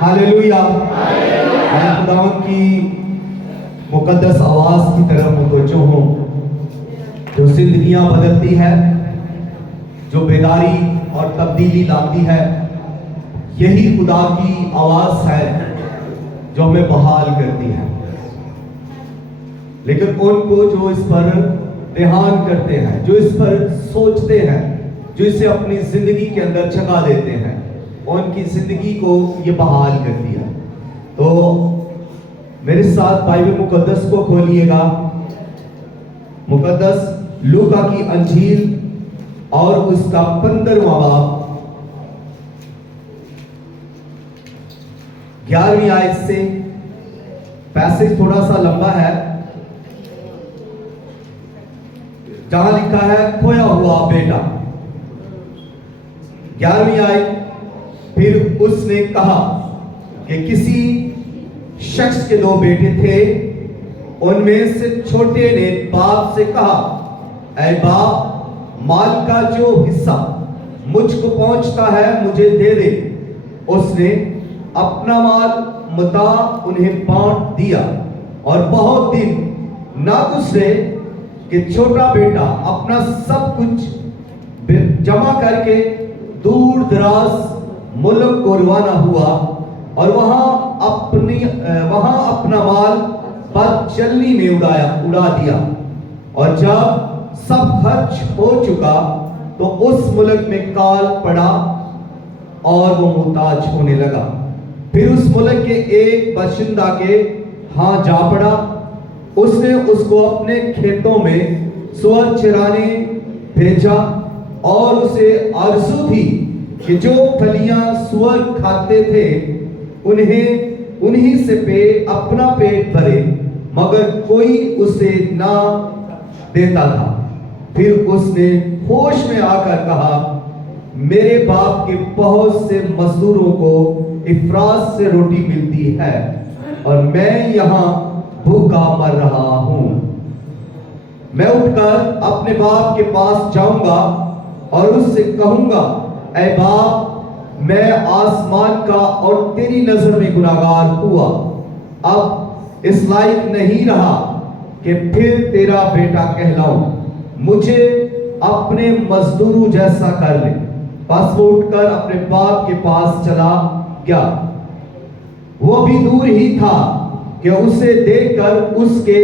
Hallelujah. मैं खुदावंद की मुकद्दस आवाज की तरफ मुतवज्जो हूँ जो जिंदगियां बदलती है, जो बेदारी और तब्दीली लाती है। यही खुदा की आवाज है जो हमें बहाल करती है। लेकिन उनको जो इस पर ध्यान करते हैं, जो इस पर सोचते हैं, जो इसे अपनी जिंदगी के अंदर जगा देते हैं, उनकी जिंदगी को ये बहाल करती है। तो मेरे साथ बाइबल मुकद्दस को खोलिएगा, मुकद्दस लूका की अंजील और उसका 15वां बाब 11वीं आयत से। पैसेज थोड़ा सा लंबा है, जहां लिखा है खोया हुआ बेटा। 11वीं आयत, फिर उसने कहा कि किसी शख्स के 2 बेटे थे। उनमें से छोटे ने बाप से कहा, ऐ बाप, माल का जो हिस्सा मुझको पहुंचता है मुझे दे दे। उसने अपना माल मुता उन्हें बांट दिया। और बहुत दिन ना गुजरे कि छोटा बेटा अपना सब कुछ जमा करके दूर दराज मुल्क को रवाना हुआ और वहां अपना माल बदचलनी में उड़ा दिया। और जब सब खर्च हो चुका तो उस मुल्क में काल पड़ा और वो मुहताज होने लगा। फिर उस मुल्क के एक बाशिंदा के हां जा पड़ा। उसने उसको अपने खेतों में सुअर चराने भेजा और उसे आरज़ू थी कि जो फलियां सुअर खाते थे उन्हीं से अपना पेट भरे, मगर कोई उसे ना देता था। फिर उसने होश में आकर कहा, मेरे बाप के बहुत से मजदूरों को इफरात से रोटी मिलती है और मैं यहाँ भूखा मर रहा हूँ। मैं उठकर अपने बाप के पास जाऊंगा और उससे कहूंगा, ऐ बाप, मैं आसमान का और तेरी नजर में गुनाहगार हुआ। अब इस लायक नहीं रहा कि फिर तेरा बेटा कहलाऊं। मुझे अपने मजदूरों जैसा कर ले। बस वो उठकर अपने बाप के पास चला गया। वो भी दूर ही था कि उसे देखकर उसके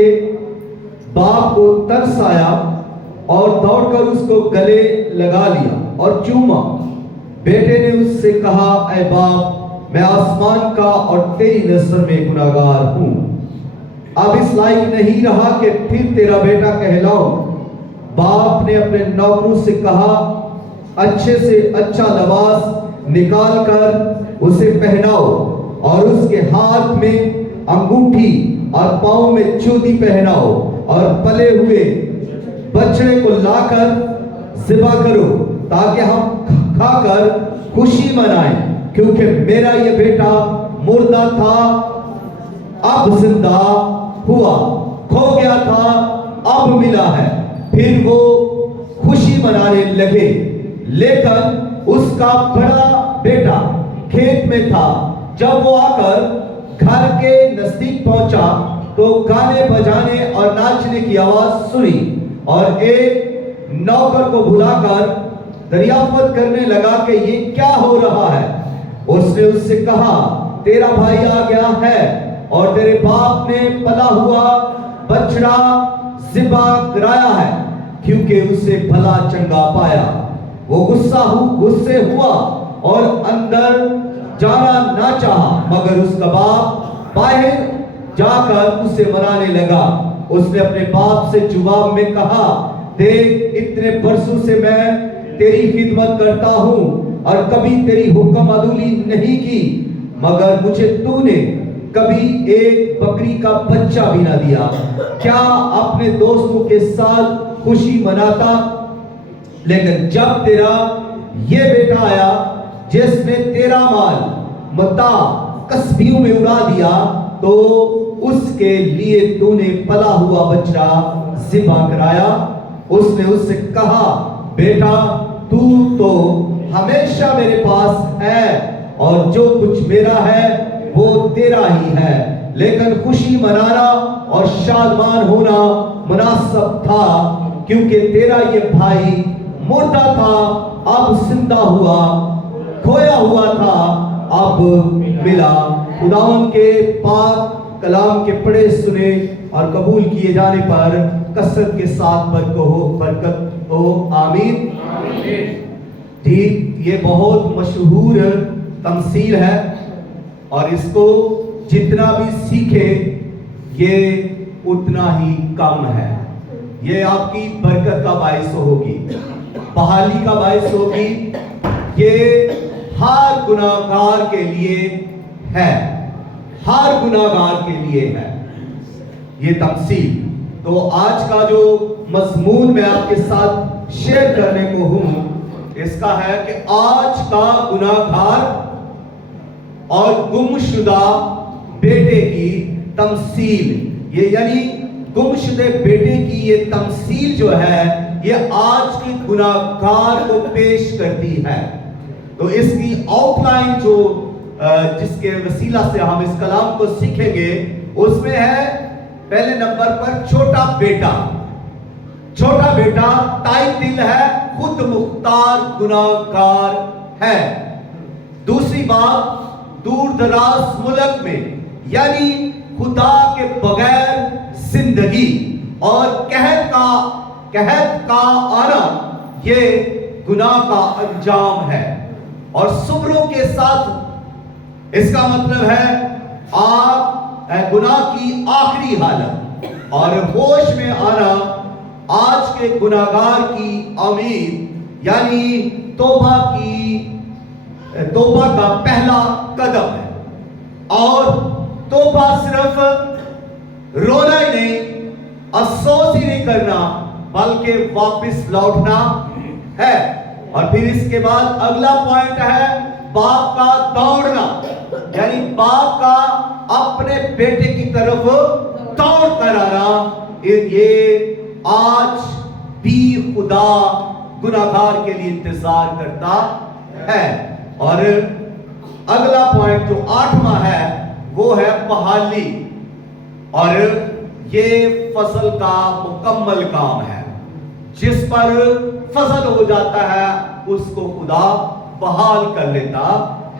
बाप को तरस आया और दौड़कर उसको गले लगा लिया और चूमा। बेटे ने उससे कहा, ऐ बाप, मैं आसमान का और तेरी नजर में गुनाहगार हूं। अब इस लायक नहीं रहा कि फिर तेरा बेटा कहलाऊं। बाप ने अपने नौकरों से कहा, अच्छे से अच्छा लिबास निकाल कर उसे पहनाओ और उसके हाथ में अंगूठी और पांव में चूड़ी पहनाओ और पले हुए बछड़े को लाकर ज़िबा करो ताकि हम खाकर खुशी मनाएं, क्योंकि मेरा ये बेटा मुर्दा था अब जिंदा हुआ, खो गया था अब मिला है। फिर वो खुशी मनाने लगे। लेकिन उसका बड़ा बेटा खेत में था। जब वो आकर घर के नजदीक पहुंचा तो गाने बजाने और नाचने की आवाज सुनी और एक नौकर को बुलाकर दरियाफ्त करने लगा कि ये क्या हो रहा है। उसने उससे कहा, तेरा भाई आ गया है और तेरे बाप ने पला हुआ बछड़ा ज़िबा कराया है, क्योंकि उसे भला चंगा पाया। वो गुस्से हुआ और अंदर जाना ना चाहा, मगर उसका बाप बाहर जाकर उसे मनाने लगा। उसने अपने बाप से जवाब में कहा, देख, इतने बरसों से मैं तेरी खिदमत करता हूँ और कभी तेरी हुक्म अदूली नहीं की, मगर मुझे तूने कभी एक बकरी का बच्चा भी ना दिया। क्या अपने दोस्तों के साथ खुशी मनाता? लेकिन जब तेरा ये बेटा आया जिसने तेरा माल मता कसबियों में उड़ा दिया, तो उसके लिए तूने पला हुआ बच्चा ज़िबा कराया। उसने उससे कहा, बेटा, तू तो हमेशा मेरे पास है اور جو کچھ میرا ہے وہ تیرا ہی ہے، لیکن خوشی منانا اور شادمان ہونا مناسب تھا، کیونکہ تیرا یہ بھائی مردہ تھا اب زندہ ہوا، کھویا ہوا تھا اب ملا۔ خداوند کے پاک کلام کے پڑھے سنے اور قبول کیے جانے پر کثرت کے ساتھ برکت ہو، آمین۔ جی یہ بہت مشہور تمثیل ہے اور اس کو جتنا بھی سیکھے یہ اتنا ہی کم ہے۔ یہ آپ کی برکت کا باعث ہوگی، بحالی کا باعث ہوگی۔ یہ ہر گناہگار کے لیے ہے، ہر گناہگار کے لیے ہے یہ تمثیل۔ تو آج کا جو مضمون میں آپ کے ساتھ شیئر کرنے کو ہوں اس کا ہے کہ آج کا گناہگار اور گمشدہ بیٹے کی تمثیل۔ یہ یعنی گمشدہ بیٹے کی یہ تمثیل جو ہے یہ آج کی گناہگار کو پیش کرتی ہے۔ تو اس کی آؤٹ لائن جو جس کے وسیلہ سے ہم اس کلام کو سیکھیں گے اس میں ہے پہلے نمبر پر چھوٹا بیٹا۔ چھوٹا بیٹا تائب دل ہے، خود مختار گناہگار ہے۔ دوسری بات، دور دراز ملک میں یعنی خدا کے بغیر زندگی اور قحط کا آنا یہ گناہ کا انجام ہے۔ اور صبروں کے ساتھ اس کا مطلب ہے آپ گناہ کی آخری حالت، اور ہوش میں آنا آج کے گناہگار کی امید یعنی توبہ کا پہلا قدم ہے۔ اور توبہ صرف رونا ہی نہیں، افسوس ہی نہیں کرنا، بلکہ واپس لوٹنا ہے۔ اور پھر اس کے بعد اگلا پوائنٹ ہے باپ کا دوڑنا، یعنی باپ کا اپنے بیٹے کی طرف دوڑ کر آنا۔ یہ آج بھی خدا گناہگار کے لیے انتظار کرتا ہے۔ اور اگلا پوائنٹ جو 8واں ہے وہ ہے بحالی، اور یہ فضل کا مکمل کام ہے۔ جس پر فضل ہو جاتا ہے اس کو خدا بحال کر لیتا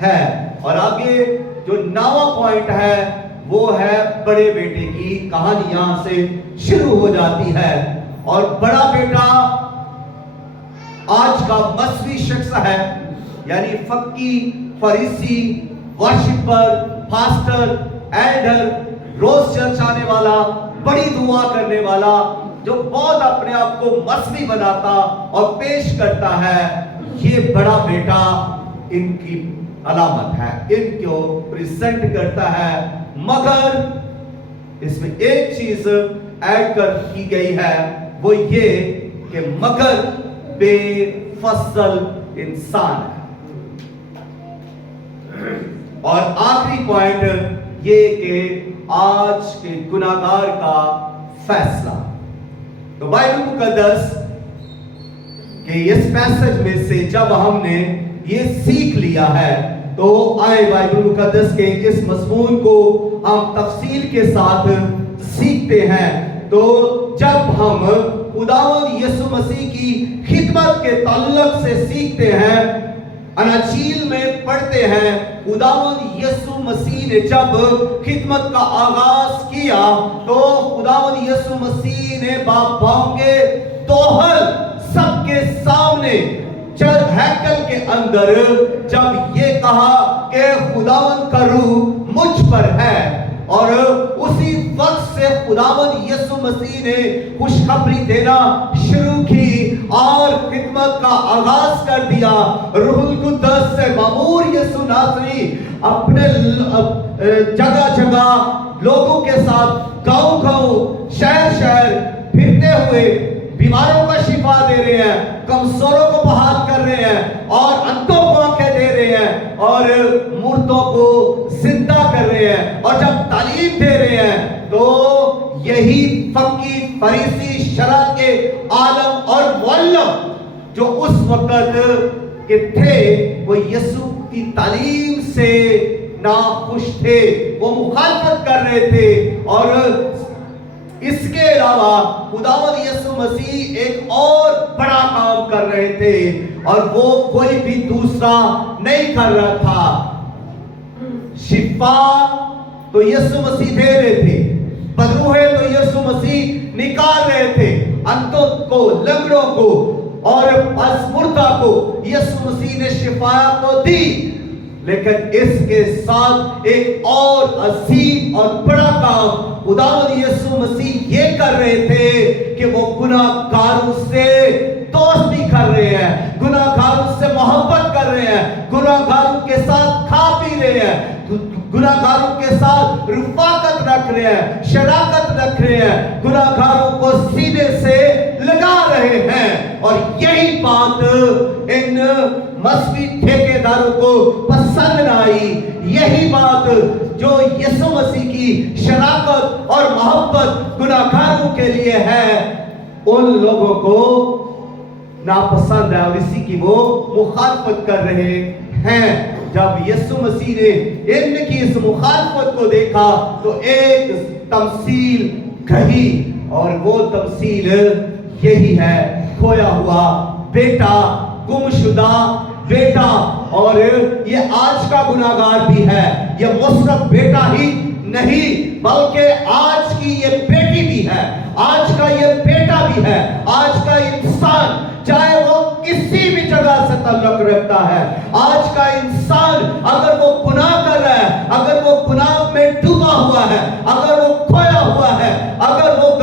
ہے۔ اور آگے جو 9واں پوائنٹ ہے وہ ہے بڑے بیٹے کی کہانی، یہاں سے شروع ہو جاتی ہے۔ اور بڑا بیٹا آج کا مذہبی شخص ہے، یعنی فقی، فریسی، ورشپر، پاسٹر، ایلڈر، روز چرچ آنے والا، بڑی دعا کرنے والا، جو بہت اپنے آپ کو مذہبی بناتا اور پیش کرتا ہے، یہ بڑا بیٹا ان کی علامت ہے، ان کو پریزنٹ کرتا ہے۔ مگر اس میں ایک چیز ایڈ کر کی گئی ہے، وہ یہ کہ مگر بے فضل انسان ہے۔ اور آخری پوائنٹ یہ کہ آج کے گناہگار کا فیصلہ۔ تو بائبل مقدس کہ اس پیسج میں سے جب ہم نے یہ سیکھ لیا ہے تو آئے بائبل مقدس کے اس مضمون کو ہم تفصیل کے ساتھ سیکھتے ہیں۔ تو جب ہم خداوند یسوع مسیح کی خدمت کے تعلق سے سیکھتے ہیں، اناجیل میں پڑھتے ہیں، خداوند یسوع مسیح نے جب خدمت کا آغاز کیا تو خداوند یسوع مسیح نے باپ کے توہل سب کے سامنے ہیکل کے اندر جب یہ کہا کہ خداوند کا روح مجھ پر ہے، اور اسی وقت سے خداوند یسوع مسیح نے خوشخبری دینا شروع کی اور خدمت کا آغاز کر دیا۔ روح القدس سے معمور یسوع ناصری اپنے جگہ جگہ لوگوں کے ساتھ گاؤں گاؤں شہر شہر پھرتے ہوئے بیماروں کا شفا دے رہے ہیں، کمزوروں کو بحال کر رہے ہیں، اور اندھوں کو آنکھیں دے رہے ہیں، اور مردوں کو زندہ کر رہے ہیں، اور جب تعلیم دے رہے ہیں تو یہی فقی، فریسی، شرع کے عالم اور معلم جو اس وقت کے تھے وہ یسوع की तालीम से नाखुश थे, वो मुखालफत कर रहे थे। और इसके अलावा खुदावंद यीशु मसीह एक और बड़ा काम कर रहे थे, और वो कोई भी दूसरा नहीं कर रहा था। शिफा तो यीशु मसीह दे रहे थे, बदरूहे तो यीशु मसीह निकाल रहे थे, अंतों को, लंगड़ों को और असमुर्दा को यीशु मसीह ने शिफा तो दी। लेकिन इसके साथ एक और अजीम और बड़ा काम खुदावंद यीशु मसीह ये कर रहे थे कि वो गुनाहगारों से दोस्ती कर रहे हैं, गुनाहगारों से मोहब्बत कर रहे हैं, गुनाहगारों के साथ खा पी रहे हैं, गुनाहगारों के साथ रफाकत रख रहे हैं, शराकत रख रहे हैं, गुनाहगारों को सीने से लगा रहे हैं। और यही बात इन मसीही ठेकेदारों को पसंद न आई। यही बात जो यीशु मसीह की शराकत और मोहब्बत गुनाहगारों के लिए है, उन लोगों को नापसंद है, और इसी की वो मुखालफत कर रहे हैं। जब यीशु मसीह ने इनकी इस मुखालफत को देखा तो एक तमसील कही, और वो तमसील यही है, खोया हुआ बेटा, गुमशुदा बेटा। और ये आज का गुनाहगार भी है, ये वो सिर्फ बेटा ही नहीं बल्कि आज की ये बेटी भी है, आज का ये बेटा भी है, आज का इंसान चाहे वो किसी भी जगह से ताल्लुक रखता है, आज का इंसान अगर वो गुनाह कर रहा है, अगर वो गुनाह में डूबा हुआ है, अगर वो खोया हुआ है, अगर वो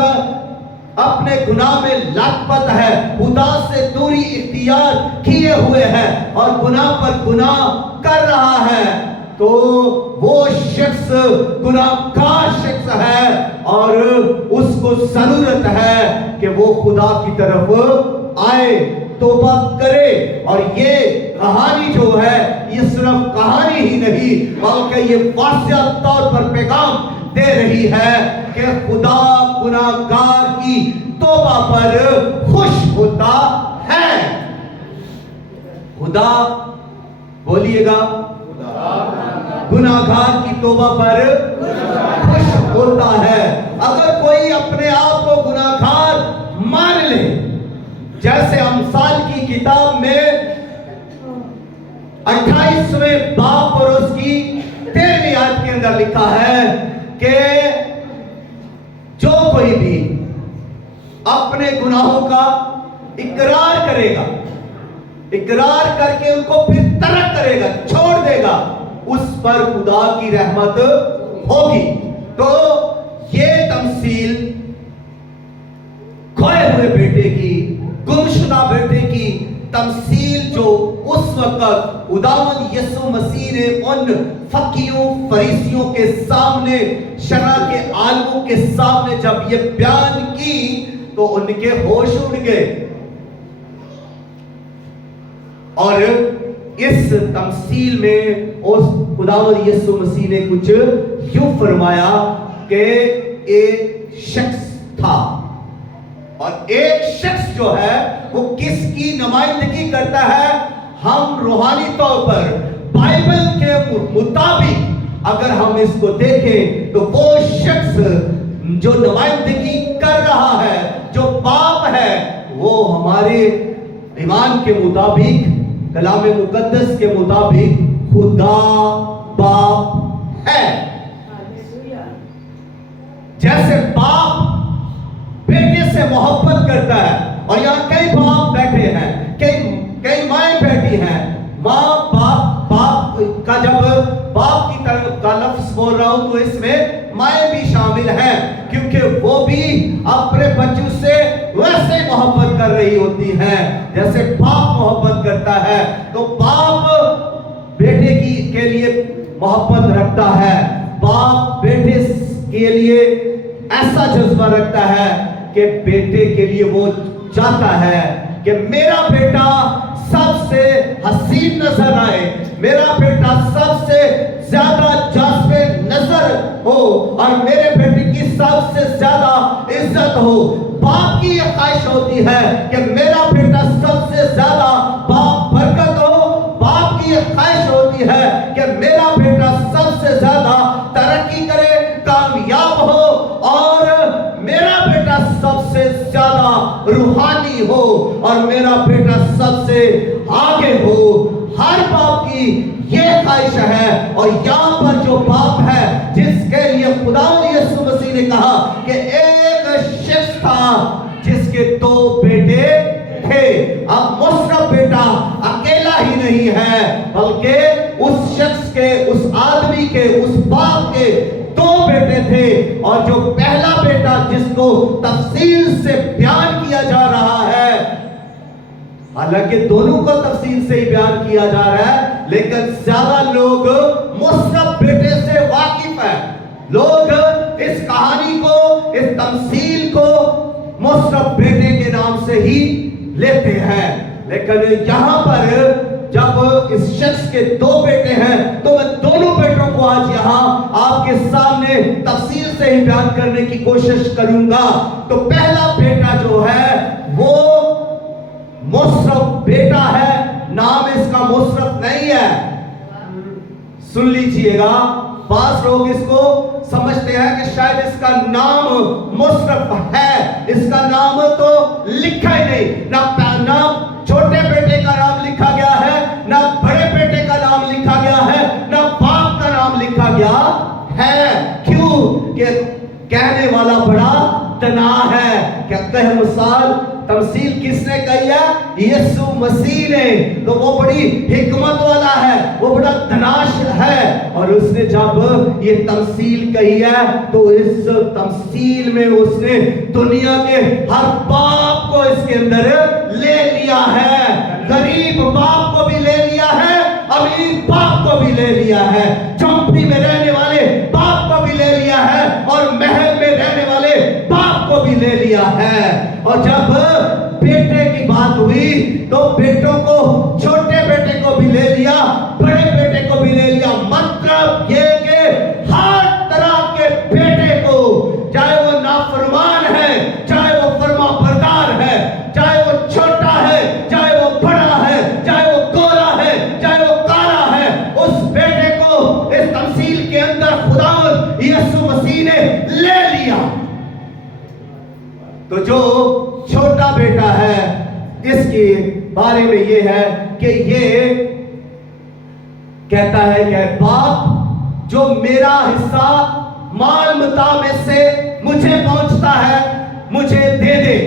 अपने गुनाह में लापता है, खुदा से दूरी इख्तियार किए हुए है और गुनाह पर गुनाह कर रहा है, तो वो शख्स गुनाहगार शख्स है और उसको जरूरत है कि वो खुदा की तरफ आए, तौबा करे। और ये कहानी जो है ये सिर्फ कहानी ही नहीं बल्कि ये वाज़ेह तौर पर पैगाम दे रही है कि खुदा गुनाहगार की तौबा पर खुश होता है। खुदा बोलिएगा, गुनाहगार की तौबा पर खुश होता है। अगर कोई अपने आप को गुनाहगार मान ले, जैसे अमसाल की किताब में 28वें बाब और उसकी 13वीं आयत के अंदर लिखा है कि जो कोई भी अपने गुनाहों का इकरार करेगा, इकरार करके उनको फिर तर्क करेगा, छोड़ देगा, उस पर खुदा की रहमत होगी। तो ये तमसील खोए हुए बेटे की, गुमशुदा बेटे की तमसील जो उस वक्त खुदावंद यीशु मसीह ने उन फकीरों फरीसियों के सामने, शरा के आलमों के सामने जब ये बयान की तो उनके होश उड़ गए। और इस तमसील में उस खुदावंद यीशु मसीह ने कुछ यूं फरमाया कि एक शख्स था, और एक शख्स जो है वो किसकी नुमाइंदगी करता है? हम रूहानी तौर पर बाइबल के मुताबिक अगर हम इसको देखें तो वो शख्स जो नुमाइंदगी कर रहा है, जो बाप है, वो हमारे ईमान के मुताबिक, कलाम मुकद्दस के मुताबिक खुदा बाप है। जैसे बाप बेटे से मोहब्बत करता है, और यहाँ कई बाप बैठे हैं, कई माएं बैठी हैं। माँ बाप का जब बाप की तरफ का लफ्ज बोल रहा हूं तो इसमें माएं भी शामिल हैं, क्योंकि वो भी अपने बच्चों से वैसे मोहब्बत कर रही होती हैं जैसे बाप मोहब्बत करता है। तो बाप बेटे के लिए मोहब्बत रखता है, बाप बेटे के लिए ऐसा जज्बा रखता है कि बेटे के लिए वो चाहता है कि मेरा बेटा सबसे हसीन नजर आए, मेरा बेटा सबसे ज्यादा जाज़िब नजर हो और मेरे बेटे की सबसे ज्यादा इज्जत हो। बाप की ये ख्वाहिश होती है कि मेरा बेटा सबसे ज्यादा बाप बरकत हो। बाप की ये ख्वाहिश होती कि मेरा बेटा सबसे ज्यादा तरक्की करे, कामयाब हो, और मेरा बेटा सबसे ज्यादा रूहानी हो, और मेरा बेटा सबसे आगे हो। हर बाप की ये ख्वाहिश है। और यहाँ पर जो बाप है जिसके लिए खुदा यीशु मसीह ने कहा कि एक शख्स था जिसके 2 बेटे थे। अब मुशर्रफ बेटा अकेला ही नहीं है, बल्कि उस शख्स के, उस आदमी के, उस बाप के 2 बेटे थे। और जो पहला बेटा जिसको तफसील से बयान किया जा रहा है, हालांकि दोनों को तफसील से ही बयान किया जा रहा है, लेकिन ज्यादा लोग मुशर्रफ बेटे से वाकिफ है। लोग इस कहानी को, इस तमसील को मुशर्रफ बेटे के नाम से ही लेते हैं। लेकिन यहां पर जब इस शख्स के 2 बेटे हैं, तो मैं दोनों बेटों को आज यहां आपके सामने तफसील से ही बयान करने की कोशिश करूंगा। तो पहला बेटा जो है वो मुशर्रफ बेटा है। नाम इसका मुशर्रफ नहीं है। सुन लीजिएगा, बास लोग इसको समझते हैं कि शायद इसका नाम मुशर्रफ है, इसका नाम तो लिखा ही नहीं। ना छोटे बेटे का नाम लिखा गया है, ना बड़े बेटे का नाम लिखा गया है, ना बाप का नाम लिखा गया है। क्यों? कि कहने वाला बड़ा तना है। क्या कह मिसाल तमसील किसने कही है? यीशु मसीह ने। तो वो बड़ी हिकमत वाला है, वो बड़ा तनाश है। और उसने जब ये तमसील कही है, तो इस तमसील में उसने दुनिया के हर बाप को इसके अंदर ले लिया है। गरीब बाप को भी ले लिया है, अमीर बाप को भी ले लिया है, झोंपड़ी में रहने वाले बाप को भी ले लिया है, और महल में रहने वाले बाप को भी ले लिया है। और जब बेटे की बात हुई, तो बेटों को, छोटे बेटे को भी ले लिया, बड़े बेटे को भी ले लिया। मतलब ये कि हर तरह के बेटे को, चाहे वो नाफरमान है, चाहे वो फरमाबरदार है, चाहे वो छोटा है, चाहे वो बड़ा है, चाहे वो गोरा है, चाहे वो काला है, उस बेटे को इस तमसील के अंदर खुदा यीशु मसीह ने ले लिया। तो जो छोटा बेटा है, इसके बारे में ये है कि ये कहता है कि बाप, जो मेरा हिस्सा माल मता में से मुझे पहुंचता है, मुझे दे दे।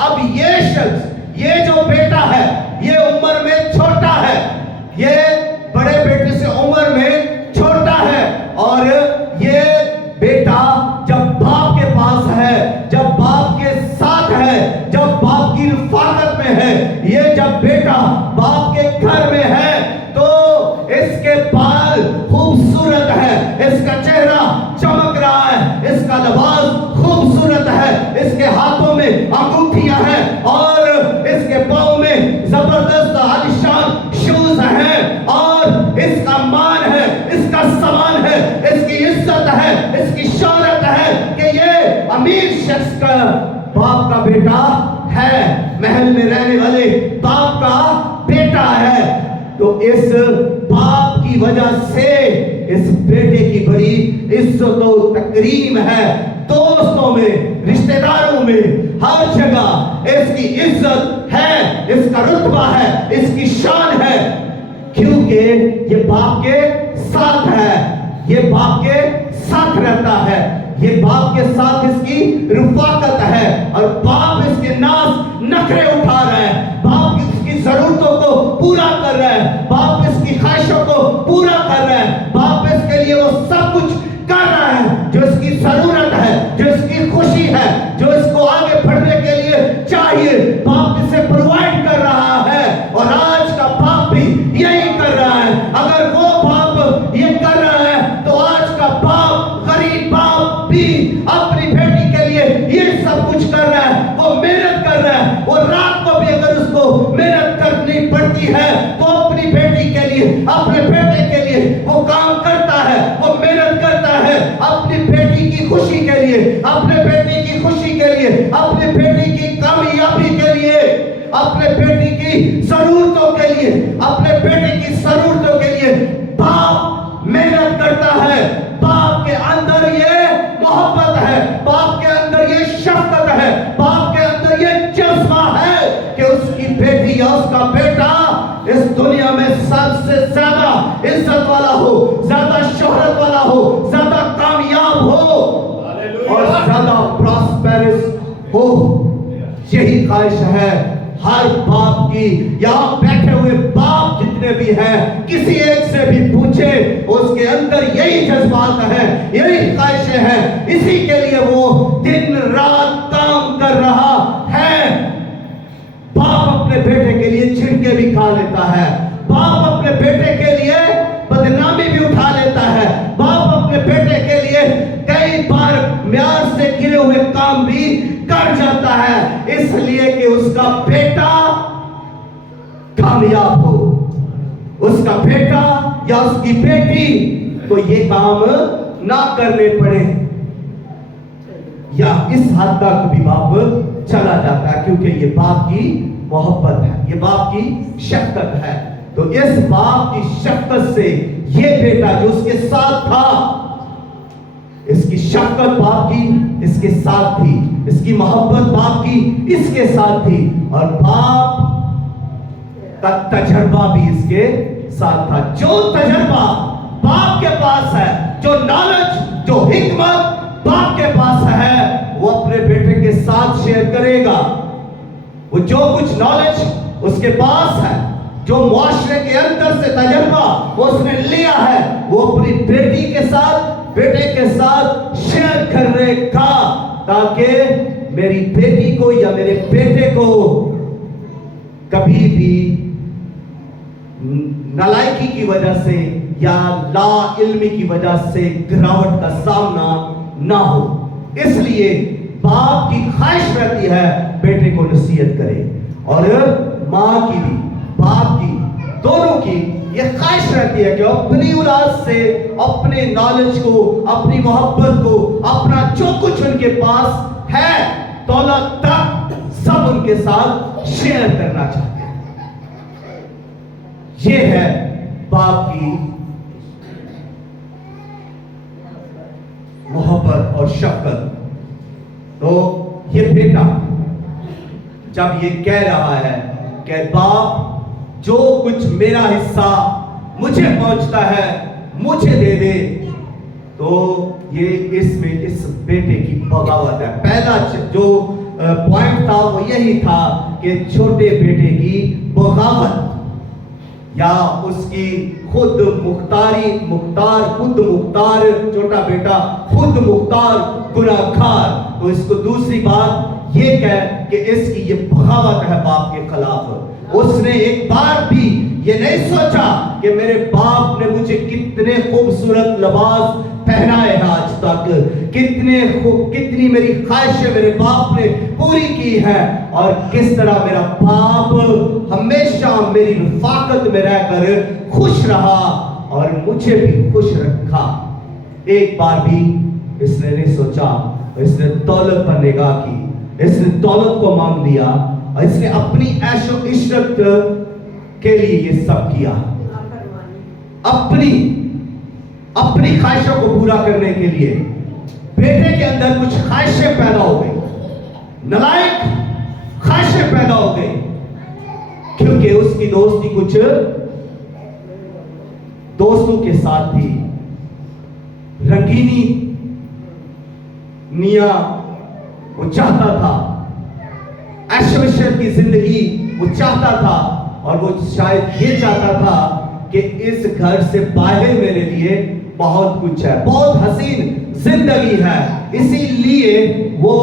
अब ये शख्स, ये जो बेटा है, ये उम्र में छोटा है, ये बड़े बेटे से उम्र में छोटा है। और ये बेटा जब बाप के पास है, जब बाप के साथ है, जब बाप की रिफाकत में है, ये जब बेटा बाप के घर में है, तो इसके बाल खूबसूरत है, इसका चेहरा चमक रहा है, इसका लिबास खूबसूरत है, इसके हाथों में अंगूठियां हैं, और इसके पांव में जबरदस्त आलीशान शूज हैं, और इसका मान है, इसका सामान है, इसकी इज्जत है, इसकी शोहरत है कि ये अमीर शख्स का बाप का बेटा है, महल में रहने वाले बाप का बेटा है। तो इस बाप की वजह से इस बेटे की बड़ी इज्जत और तकरीम है। दोस्तों में, रिश्तेदारों में, हर जगह इसकी इज्जत है, इसका रुतबा है, इसकी शान है, क्योंकि ये बाप के साथ है, ये बाप के साथ रहता है, ये बाप के साथ इसकी रुफाकत है। और बाप इसके नाज नखरे उठा रहा है, बाप इसकी जरूरतों को पूरा कर रहा है, बाप इसकी ख्वाहिशों को पूरा कर रहा है, बाप इसके लिए वो सब कुछ कर रहा है जो इसकी जरूरत है, जो इसकी खुशी है, जो इसको आगे बढ़ने के लिए चाहिए, बाप इसे प्रोवाइड कर रहा है। और आज का बाप भी यही कर रहा है। अगर वो बाप ये कर रहा है, तो आज का बाप, गरीब बाप भी अपनी बेटी के लिए ये सब कुछ कर रहा है। वो मेहनत कर रहा है, वो रात को भी अगर उसको मेहनत करनी पड़ती है, तो अपनी बेटी के लिए, अपने बेटे के लिए वो काम करता है, वो मेहनत करता है, अपनी बेटी की खुशी के लिए, अपने बेटे की खुशी के लिए, अपने बेटे की कामयाबी के लिए, अपने बेटे की जरूरतों के लिए, अपने बेटे की जरूरतों के लिए बाप عزت والا ہو, زیادہ شہرت والا ہو, زیادہ کامیاب ہو اور زیادہ پراسپیرس ہو. یہی خواہش ہے ہر باپ کی. یہاں بیٹھے ہوئے باپ جتنے بھی ہیں, کسی ایک سے بھی پوچھے, اس کے اندر یہی جذبات ہیں, یہی خواہشیں ہیں. اسی کے لیے وہ دن رات کام کر رہا ہے. باپ اپنے بیٹے کے لیے چھڑکے بھی کھا لیتا ہے, باپ اپنے بیٹے کے لیے بدنامی بھی اٹھا لیتا ہے, باپ اپنے بیٹے کے لیے کئی بار معیار سے گرے ہوئے کام بھی کر جاتا ہے, اس لیے کہ اس کا بیٹا کامیاب ہو, اس کا بیٹا یا اس کی بیٹی کو یہ کام نہ کرنے پڑے. یا اس حد تک بھی باپ چلا جاتا ہے, کیونکہ یہ باپ کی محبت ہے, یہ باپ کی شفقت ہے. تو اس باپ کی شفقت سے یہ بیٹا جو اس کے ساتھ تھا, اس کی شفقت باپ کی اس کے ساتھ تھی, اس کی محبت باپ کی اس کے ساتھ تھی, اور باپ کا تجربہ بھی اس کے ساتھ تھا. جو تجربہ باپ کے پاس ہے, جو نالج, جو حکمت باپ کے پاس ہے, وہ اپنے بیٹے کے ساتھ شیئر کرے گا. وہ جو کچھ نالج اس کے پاس ہے, جو معاشرے کے اندر سے تجربہ وہ اس نے لیا ہے, وہ اپنی بیٹی کے ساتھ, بیٹے کے ساتھ شیئر کرے گا, تاکہ میری بیٹی کو یا میرے بیٹے کو کبھی بھی نالائکی کی وجہ سے یا لا علمی کی وجہ سے گراوٹ کا سامنا نہ ہو. اس لیے باپ کی خواہش رہتی ہے بیٹے کو نصیحت کرے, اور ماں کی بھی, باپ کی, دونوں کی یہ خواہش رہتی ہے کہ اپنی اولاد سے اپنے نالج کو, اپنی محبت کو, اپنا جو کچھ ان کے پاس ہے, دولت تک, سب ان کے ساتھ شیئر کرنا چاہتے ہیں. یہ ہے باپ کی محبت اور شفقت. تو یہ بیٹا جب یہ کہہ رہا ہے کہ باپ جو کچھ میرا حصہ مجھے پہنچتا ہے مجھے دے دے, تو یہ اس میں اس بیٹے کی بغاوت ہے. پہلا جو پوائنٹ تھا وہ یہی تھا کہ چھوٹے بیٹے کی بغاوت یا اس کی خود مختار, چھوٹا بیٹا خود مختار گناہ گار. تو اس کو دوسری بات یہ کہہ کہ اس کی یہ بغاوت ہے باپ کے خلاف. اس نے ایک بار بھی یہ نہیں سوچا کہ میرے باپ نے مجھے کتنے خوبصورت لباس پہنائے ہیں آج تک, کتنی میری خواہشیں میرے باپ نے پوری کی ہے, اور کس طرح میرا باپ ہمیشہ میری رفاقت میں رہ کر خوش رہا اور مجھے بھی خوش رکھا. ایک بار بھی اس نے نہیں سوچا. اس نے دولت پر نگاہ کی, اس نے دولت کو مانگ لیا, اور اس نے اپنی عیش و عشرت کے لیے یہ سب کیا, اپنی خواہشوں کو پورا کرنے کے لیے. بیٹے کے اندر کچھ خواہشیں پیدا ہو گئی, نالائق خواہشیں پیدا ہو گئی, کیونکہ اس کی دوستی کچھ دوستوں کے ساتھ تھی. رنگینی نیا وہ چاہتا تھا, عیش و عشرت کی زندگی وہ چاہتا تھا, اور وہ شاید یہ چاہتا تھا کہ اس گھر سے باہر میرے لیے بہت کچھ ہے, بہت حسین زندگی ہے. اسی لیے وہ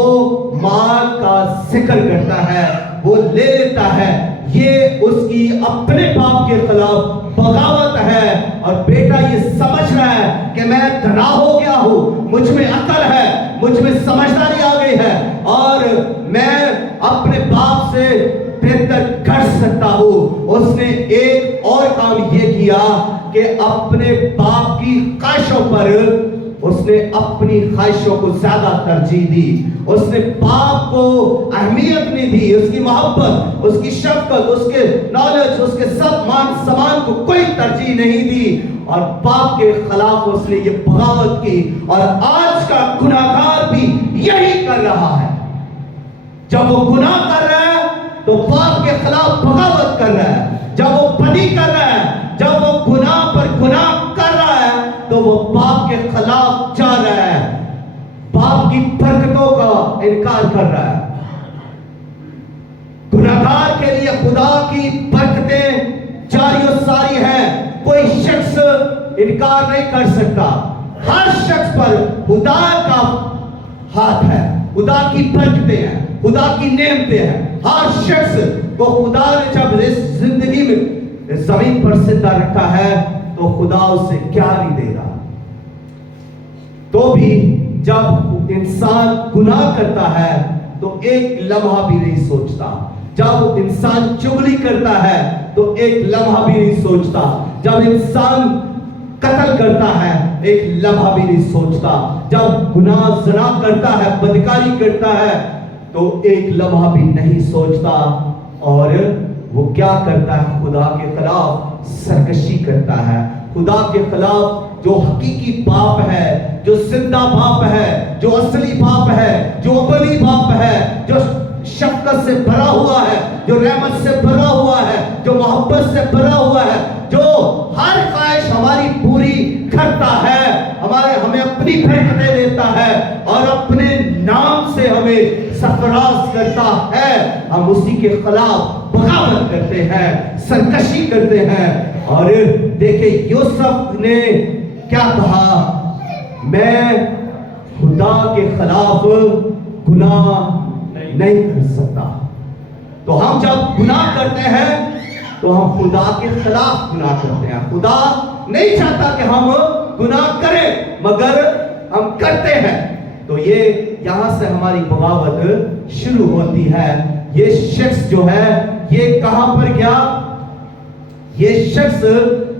مال کا ذکر کرتا ہے, وہ لے لیتا ہے. یہ اس کی اپنے باپ کے خلاف بغاوت ہے, اور بیٹا یہ سمجھ رہا ہے کہ میں دنا ہو گیا ہوں, مجھ میں عقل ہے, مجھ میں سمجھداری آ گئی ہے, اور میں اپنے باپ سے بہتر کر سکتا ہوں. اس نے ایک اور کام یہ کیا کہ اپنے باپ کی خواہشوں پر اس نے اپنی خواہشوں کو زیادہ ترجیح دی. اس نے باپ کو اہمیت نہیں دی, اس کی محبت, اس کی شفقت, اس کے نالج, اس کے سب مان سامان کو کوئی ترجیح نہیں دی, اور باپ کے خلاف اس نے یہ بغاوت کی. اور آج کا گناہگار بھی یہی کر رہا ہے. جب وہ گناہ کر رہا ہے تو باپ کے خلاف بغاوت کر رہا ہے. جب وہ بدی کر رہا ہے, جب وہ گناہ پر गुनाह कर रहा है तो वो बाप के खिलाफ जा रहा है, बाप की बरकतों का इनकार कर रहा है। गुनाहगार के लिए खुदा की बरकतें जारी और सारी हैं, कोई शख्स इनकार नहीं कर सकता। हर शख्स पर खुदा का हाथ है, खुदा की बरकतें हैं, खुदा की नेमतें हैं। हर शख्स को खुदा ने जब इस जिंदगी में जमीन पर जिंदा रखा है तो खुदा उसे क्या नहीं देगा। तो भी जब इंसान गुनाह करता है तो एक लम्हा भी नहीं सोचता, जब इंसान चुगली करता है तो एक लम्हा भी नहीं सोचता, जब इंसान कत्ल करता है एक लम्हा भी नहीं सोचता, जब गुनाह ज़ना करता है, बदकारी करता है तो एक लम्हा भी नहीं सोचता। और वो क्या करता है? खुदा के खिलाफ सरकशी करता है। खुदा के खिलाफ जो हकीकी बाप है, जो जिंदा बाप है, जो असली बाप है, जो अबदी बाप है, जो शफकत से भरा हुआ है, जो रहमत से भरा हुआ है, जो मोहब्बत से भरा हुआ है, जो हर ख्वाहिश हमारी पूरी करता है, हमें अपनी बरकतें देता है और अपने नाम से हमें सरफराज करता है, हम उसी के खिलाफ बगावत करते हैं, सरकशी करते हैं। और देखिए यूसुफ ने क्या कहा? मैं खुदा के खिलाफ गुनाह नहीं कर सकता। तो हम जब गुनाह करते हैं तो हम खुदा के खिलाफ गुनाह करते हैं। खुदा नहीं चाहता कि हम गुनाह करें मगर हम करते हैं। तो ये यहां से हमारी बगावत शुरू होती है। ये शख्स जो है ये कहां पर गया? ये शख्स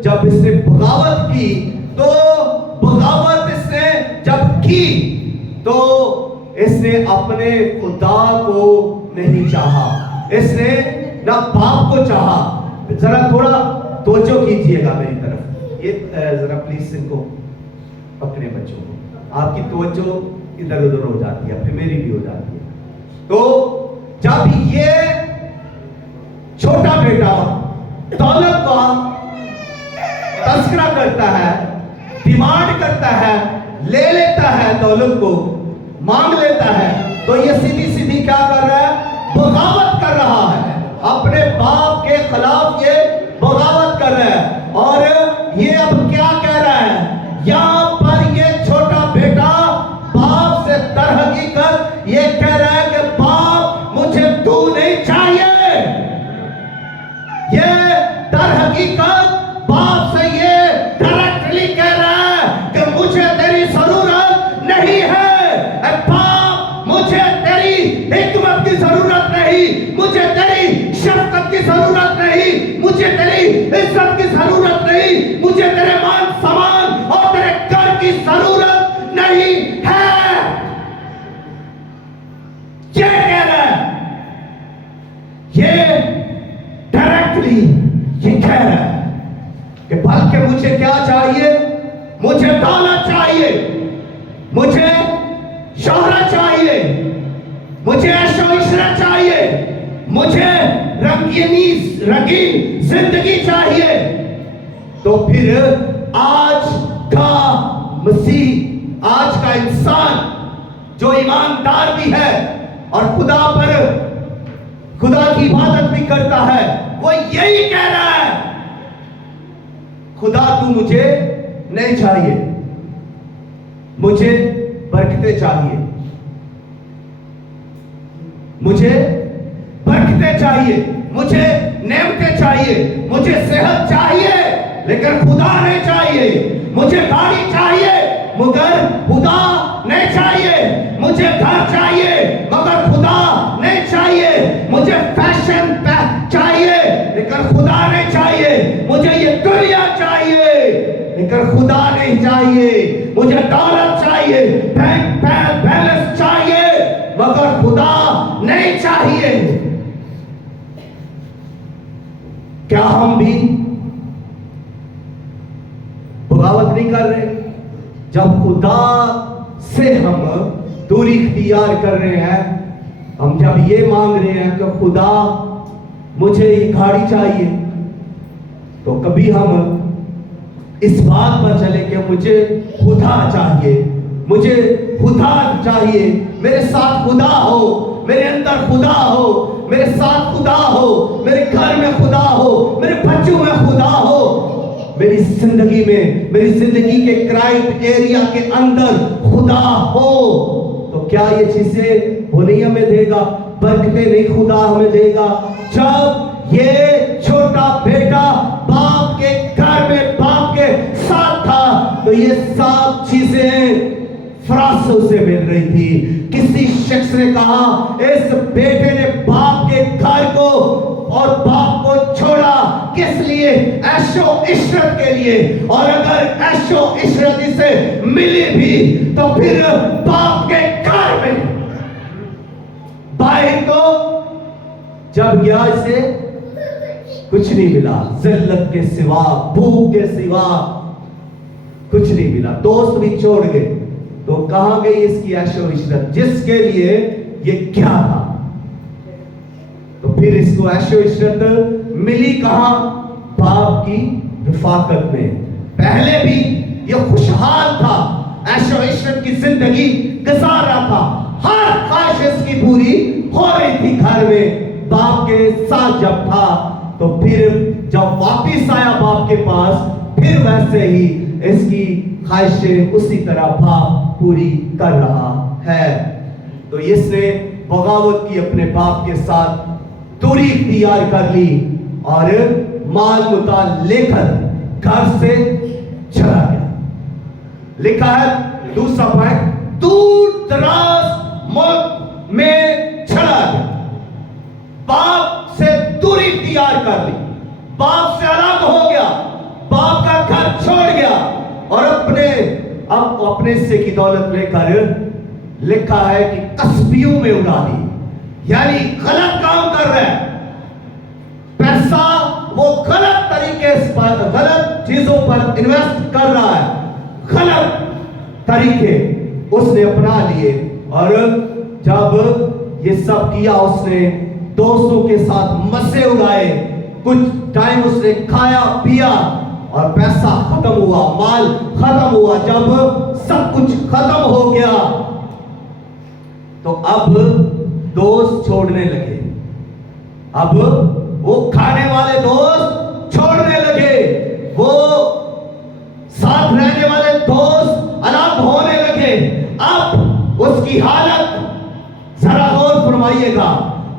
जब इसने बगावत की तो बगावत इसने जब की तो इसने अपने खुदा को नहीं चाहा, इसने ना बाप को चाहा। जरा थोड़ा तवज्जो कीजिएगा मेरी तरफ, ये जरा प्लीज इनको, अपने बच्चों को, आपकी तवज्जो इधर उधर हो जाती है, फिर मेरी भी हो जाती है। तो जब ये छोटा बेटा दौलत का तस्करा करता है, डिमांड करता है, ले लेता है, दौलत को मांग लेता है, तो ये सीधी सीधी क्या कर रहा है? बगावत कर रहा है, अपने बाप के खिलाफ ये बगावत कर रहा है। और ये अब क्या कह रहा है? यहां पर ये छोटा बेटा बाप से दर हकीकत ये कह रहा है कि बाप मुझे तू नहीं चाहिए। ये दर हकीकत बाप से ये डायरेक्टली कह रहा है कि मुझे तेरी जरूरत नहीं है। बाप मुझे तेरी हिकमत की जरूरत नहीं, मुझे तेरी शफकत की जरूरत नहीं, मुझे तेरी इज्जत की जरूरत नहीं, मुझे तेरे मान सम्मान और तेरे घर की जरूरत नहीं है। ये कह रहा है, ये डायरेक्टली ये कह रहा है कि बल्कि मुझे क्या चाहिए? मुझे दौलत चाहिए, मुझे शोहरत चाहिए, मुझे ऐशो-इशरत चाहिए, मुझे रंगीन जिंदगी चाहिए। तो फिर आज का मसीह, आज का इंसान जो ईमानदार भी है और खुदा की इबादत भी करता है, वो यही कह रहा है, खुदा तू मुझे नहीं चाहिए, मुझे बरकतें चाहिए, मुझे बरकतें चाहिए, मुझे नेमतें चाहिए, मुझे सेहत चाहिए लेकिन खुदा नहीं चाहिए, मुझे गाड़ी चाहिए मगर खुदा नहीं चाहिए, मुझे घर चाहिए मगर खुदा नहीं चाहिए, मुझे फैशन चाहिए लेकिन खुदा नहीं चाहिए, मुझे ये दुनिया चाहिए लेकिन खुदा नहीं चाहिए, मुझे दौलत चाहिए, बैंक बैलेंस चाहिए मगर खुदा नहीं चाहिए। क्या हम भी बगावत नहीं कर रहे? जब खुदा से हम दूरी इख्तियार कर रहे हैं, हम जब ये मांग रहे हैं कि खुदा मुझे ये गाड़ी चाहिए, तो कभी हम इस बात पर चले कि मुझे खुदा चाहिए, मुझे खुदा चाहिए, मेरे साथ खुदा हो, मेरे अंदर खुदा हो, मेरे साथ खुदा हो, मेरे घर में खुदा हो, मेरे बच्चों में खुदा हो, मेरी जिंदगी में, मेरी जिंदगी के क्राइट एरिया के अंदर खुदा हो। तो क्या ये चीजें वो नहीं हमें देगा? बरकतें नहीं खुदा हमें देगा? जब ये छोटा बेटा बाप के घर में बाप के साथ था तो ये सब चीजें फरासों से मिल रही थी। किसी शख्स ने कहा इस बेटे ने बाप के घर को और बाप को छोड़ा, किस लिए? ऐशो इशरत के लिए। और अगर ऐशो इशरत इसे मिली भी तो फिर बाप के घर में, बाहर तो जब गया इसे कुछ नहीं मिला, जिल्लत के सिवा, भूख के सिवा कुछ नहीं मिला, दोस्त भी छोड़ गए। तो कहां गई इसकी ऐशो इशरत जिसके लिए ये क्या था? तो फिर इसको ऐशो इशरत मिली कहां? बाप की रिफाकत में। पहले भी ये खुशहाल था, ऐशो इशरत की जिंदगी गुजार रहा था, हर ख्वाहिश इसकी पूरी हो रही थी घर में बाप के साथ जब था। तो फिर जब वापिस आया बाप के पास, फिर वैसे ही इसकी ख्वाहिशें उसी तरह बाप पूरी कर रहा है। तो इसने बगावत की, अपने बाप के साथ दूरी इख्तियार कर ली और माल मुताल लेकर घर से चला गया। लिखा है दूसरा पॉइंट, दूर दराज मुल्क में चला गया, बाप से दूरी इख्तियार कर ली, बाप से अलग हो गया, बाप का घर छोड़ गया और अपने हिस्से की दौलत लेकर, लिखा है कि कस्बियों में उड़ा दी, यानी गलत काम कर रहा है, पैसा वो गलत तरीके से, गलत चीजों पर इन्वेस्ट कर रहा है, गलत तरीके उसने अपना लिए। और जब ये सब किया, उसने दोस्तों के साथ मजे उड़ाए, कुछ टाइम उसने खाया पिया और पैसा खत्म हुआ, माल खत्म हुआ। जब सब कुछ खत्म हो गया तो अब दोस्त छोड़ने लगे, अब वो खाने वाले दोस्त छोड़ने लगे, वो साथ रहने वाले दोस्त अलग होने लगे। अब उसकी हालत जरा गौर फरमाइएगा,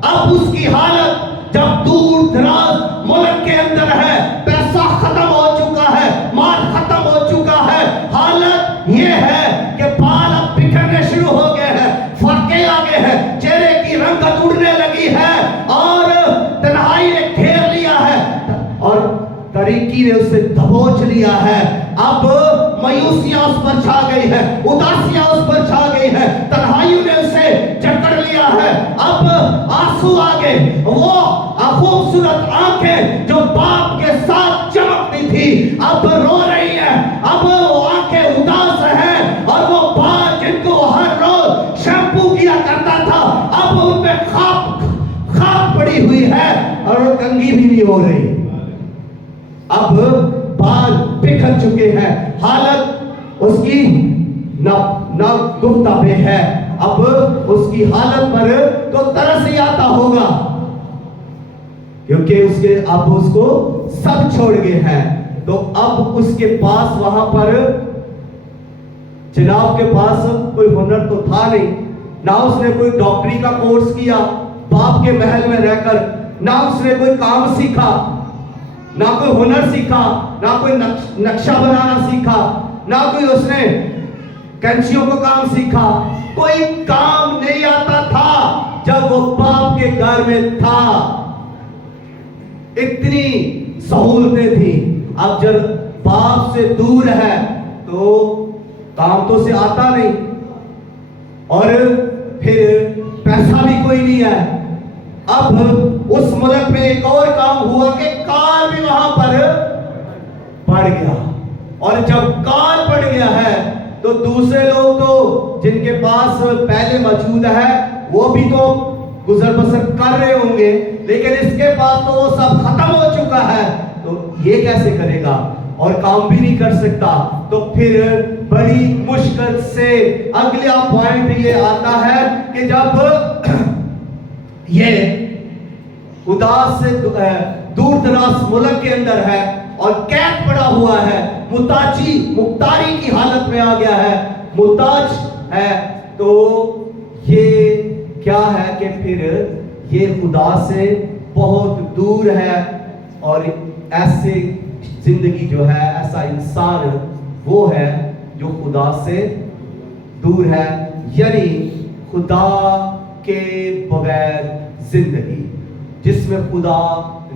अब उसकी हालत जब दूर दराज मुल्क के अंदर है, पैसा खत्म हो चुका है, माल खत्म हो चुका है, हालत ये है कि बाल अब बिखरने शुरू हो गए हैं, फड़के आ गए हैं, चेहरे की रंगत उड़ने लगी है और तन्हाई ने घेर लिया है और तरीकी ने उसे दबोच लिया है। अब मायूसियां उस पर छा गई है, उदासियां उस पर छा गई है, तन्हाइयों ने उसे जकड़ लिया है। अब आंसू आ गए, वो खूबसूरत आंखें जो बाप के साथ चमकती थी अब रो रही है, अब वो आंखें उदास हैं और वो बाल जिनको हर रोज शैम्पू किया करता था अब उनमें खाक पड़ी हुई है और वो कंघी भी नहीं हो रही। अब बाल बिखर चुके हैं, हालत उसकी ना गुफ्ता पे है। अब उसकी हालत पर तो तरस ही आता होगा क्योंकि उसके अब उसको सब छोड़ गए हैं। तो अब उसके पास वहां पर जनाब के पास कोई हुनर तो था नहीं, ना उसने कोई डॉक्टरी का कोर्स किया बाप के महल में रहकर, ना उसने कोई काम सीखा, ना कोई हुनर सीखा, ना कोई नक्शा बनाना सीखा, ना कोई उसने कैंचियों को काम सीखा, कोई काम नहीं आता था जब वो बाप के घर में था। इतनी सहूलतें थी। अब जब बाप से दूर है तो काम तो उसे आता नहीं और फिर पैसा भी कोई नहीं है। अब उस मुल्क में एक और काम हुआ कि काल भी वहां पर पड़ गया और जब काल पड़ गया है तो दूसरे लोग तो जिनके पास पहले मौजूद है वो भी तो गुजर बसर कर रहे होंगे, लेकिन इसके पास तो वो सब खत्म हो चुका है। तो ये कैसे करेगा? اور کام بھی نہیں کر سکتا، تو پھر بڑی مشکل سے اگلا پوائنٹ یہ آتا ہے کہ جب یہ خدا سے دور دراز ملک کے اندر ہے اور قید پڑا ہوا ہے، مختاری کی حالت میں آ گیا ہے، محتاج ہے، تو یہ کیا ہے کہ پھر یہ خدا سے بہت دور ہے. اور ایسے زندگی جو ہے، ایسا انسان وہ ہے جو خدا سے دور ہے، یعنی خدا کے بغیر زندگی جس میں خدا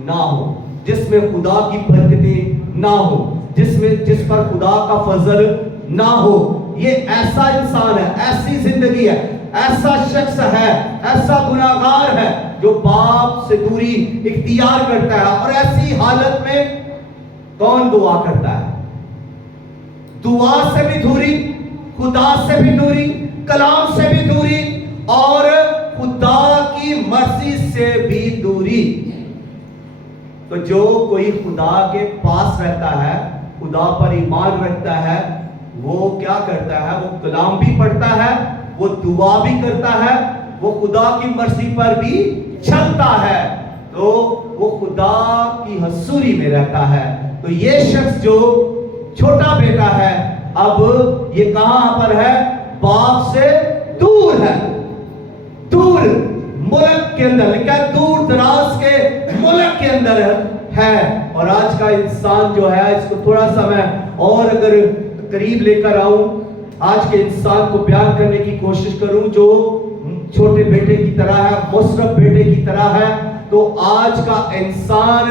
نہ ہو، جس میں خدا کی برکتیں نہ ہو، جس پر خدا کا فضل نہ ہو. یہ ایسا انسان ہے، ایسی زندگی ہے، ایسا شخص ہے، ایسا گناہگار ہے جو باپ سے دوری اختیار کرتا ہے. اور ایسی حالت میں کون دعا کرتا ہے؟ دعا سے بھی دوری، خدا سے بھی دوری، کلام سے بھی دوری، اور خدا کی مرضی سے بھی دوری. تو جو کوئی خدا کے پاس رہتا ہے، خدا پر ایمان رکھتا ہے، وہ کیا کرتا ہے؟ وہ کلام بھی پڑھتا ہے، وہ دعا بھی کرتا ہے، وہ خدا کی مرضی پر بھی چلتا ہے، تو وہ خدا کی حضوری میں رہتا ہے. تو یہ شخص جو چھوٹا بیٹا ہے، اب یہ کہاں پر ہے؟ باپ سے دور ہے، دور ملک کے اندر، لیکن دور دراز کے ملک کے اندر ہے. اور آج کا انسان جو ہے، اس کو تھوڑا سا میں اور اگر قریب لے کر آؤں، آج کے انسان کو بیان کرنے کی کوشش کروں جو چھوٹے بیٹے کی طرح ہے، مصرف بیٹے کی طرح ہے، تو آج کا انسان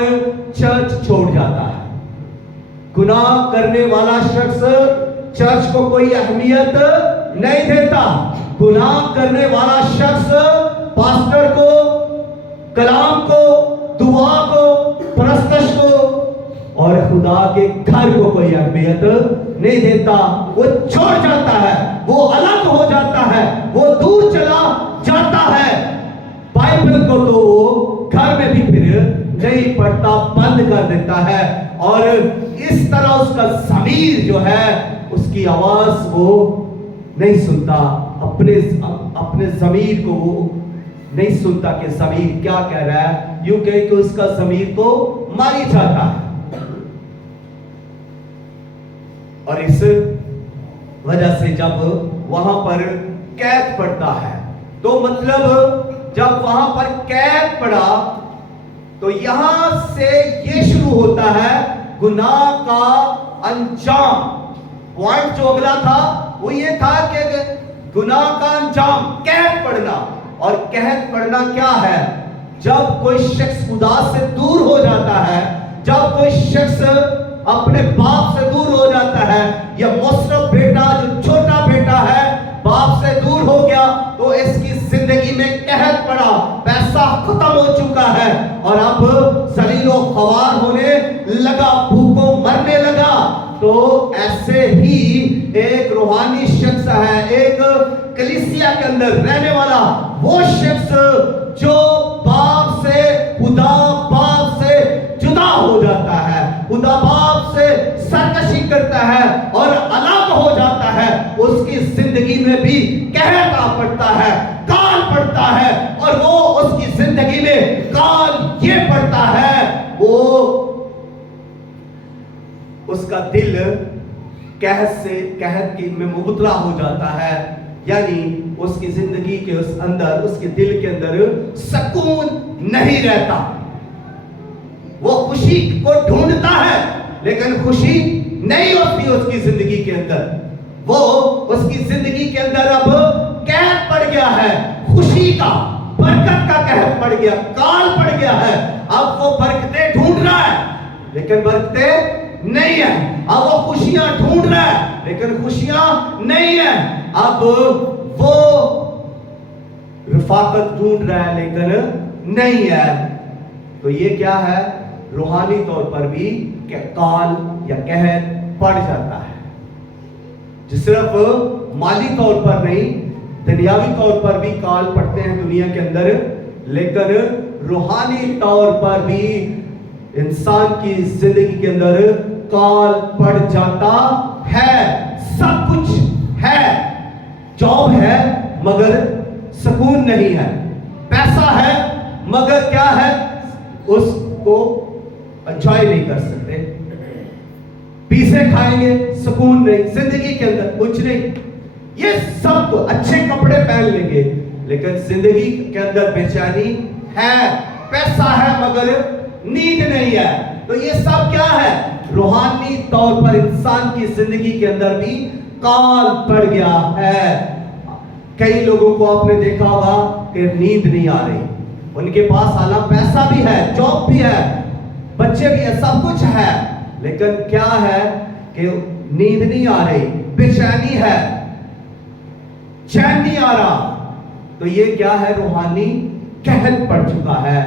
چرچ چھوڑ جاتا ہے. گناہ کرنے والا شخص چرچ کو کوئی اہمیت نہیں دیتا. گناہ کرنے والا شخص پاسٹر کو، کلام کو، دعا کو، پرستش کو اور خدا کے گھر کو کوئی اہمیت نہیں دیتا. وہ چھوڑ جاتا ہے، وہ الگ ہو جاتا ہے، وہ دور چلا جاتا ہے. بائبل کو تو وہ گھر میں بھی پھر نہیں پڑھتا، بند کر دیتا ہے. اور اس طرح اس کا ضمیر جو ہے، اس کی آواز وہ نہیں سنتا، اپنے ضمیر کو وہ نہیں سنتا کہ ضمیر کیا کہہ رہا ہے، یوں کہ اس کا ضمیر تو ماری جاتا ہے. اور اس وجہ سے جب وہاں پر قید پڑتا ہے، تو مطلب جب وہاں پر قید پڑا تو یہاں سے یہ شروع ہوتا ہے گناہ کا انجام. پوائنٹ جو اگلا تھا وہ یہ تھا کہ گناہ کا انجام قید پڑنا. اور قید پڑنا کیا ہے؟ جب کوئی شخص خدا سے دور ہو جاتا ہے، جب کوئی شخص اپنے باپ سے دور ہو جاتا ہے، یا مصرف بیٹا جو چھوٹا بیٹا ہے باپ سے دور ہو گیا، تو اس کی زندگی میں قحط پڑا، پیسہ ختم ہو چکا ہے، اور اب ذلیل و خوار ہونے لگا، بھوکوں مرنے لگا. تو ایسے ہی ایک روحانی شخص ہے، ایک کلیسیا کے اندر رہنے والا وہ شخص جو باپ سے، خدا باپ سے جدا ہو جاتا ہے، خدا باپ سے سرکشی کرتا ہے اور الگ ہو جاتا ہے، اس کی زندگی میں بھی قحط آ پڑتا ہے، کال پڑتا ہے. اور وہ اس کی زندگی میں کال یہ پڑتا ہے، وہ اس کا دل قحط میں مبتلا ہو جاتا ہے. یعنی اس کی زندگی کے اس اندر، اس کے دل کے اندر سکون نہیں رہتا. وہ خوشی کو ڈھونڈتا ہے لیکن خوشی نہیں ہوتی اس کی زندگی کے اندر. وہ اس کی زندگی کے اندر اب قحط پڑ گیا ہے، خوشی کا، برکت کا قحط پڑ گیا، کال پڑ گیا ہے. اب وہ برکتیں ڈھونڈ رہا ہے لیکن برکتیں نہیں ہیں. اب وہ خوشیاں ڈھونڈ رہا ہے لیکن خوشیاں نہیں ہیں. اب وہ رفاقت ڈھونڈ رہا ہے لیکن نہیں ہے. تو یہ کیا ہے؟ روحانی طور پر بھی کال یا قحط پڑ جاتا ہے. صرف مالی طور پر نہیں، دنیاوی طور پر بھی کال پڑتے ہیں دنیا کے اندر، لیکن روحانی طور پر بھی انسان کی زندگی کے اندر کال پڑ جاتا ہے. سب کچھ ہے, جاب ہے مگر سکون نہیں ہے, پیسہ ہے مگر کیا ہے, اس کو انجوائے نہیں کر سکتے, پیزے کھائیں گے سکون نہیں, زندگی کے اندر کچھ نہیں. یہ سب اچھے کپڑے پہن لیں گے لیکن زندگی کے اندر بے چینی ہے, پیسہ ہے مگر نیند نہیں ہے. تو یہ سب کیا ہے, روحانی طور پر انسان کی زندگی کے اندر بھی کال پڑ گیا ہے. کئی لوگوں کو آپ نے دیکھا ہوگا کہ نیند نہیں آ رہی, ان کے پاس حالانکہ پیسہ بھی ہے, جاب بھی ہے, بچے بھی ہے, سب کچھ ہے, لیکن کیا ہے کہ نیند نہیں آ رہی, بے چینی ہے, چین نہیں آ رہا. تو یہ کیا ہے, روحانی قحط پڑ چکا ہے.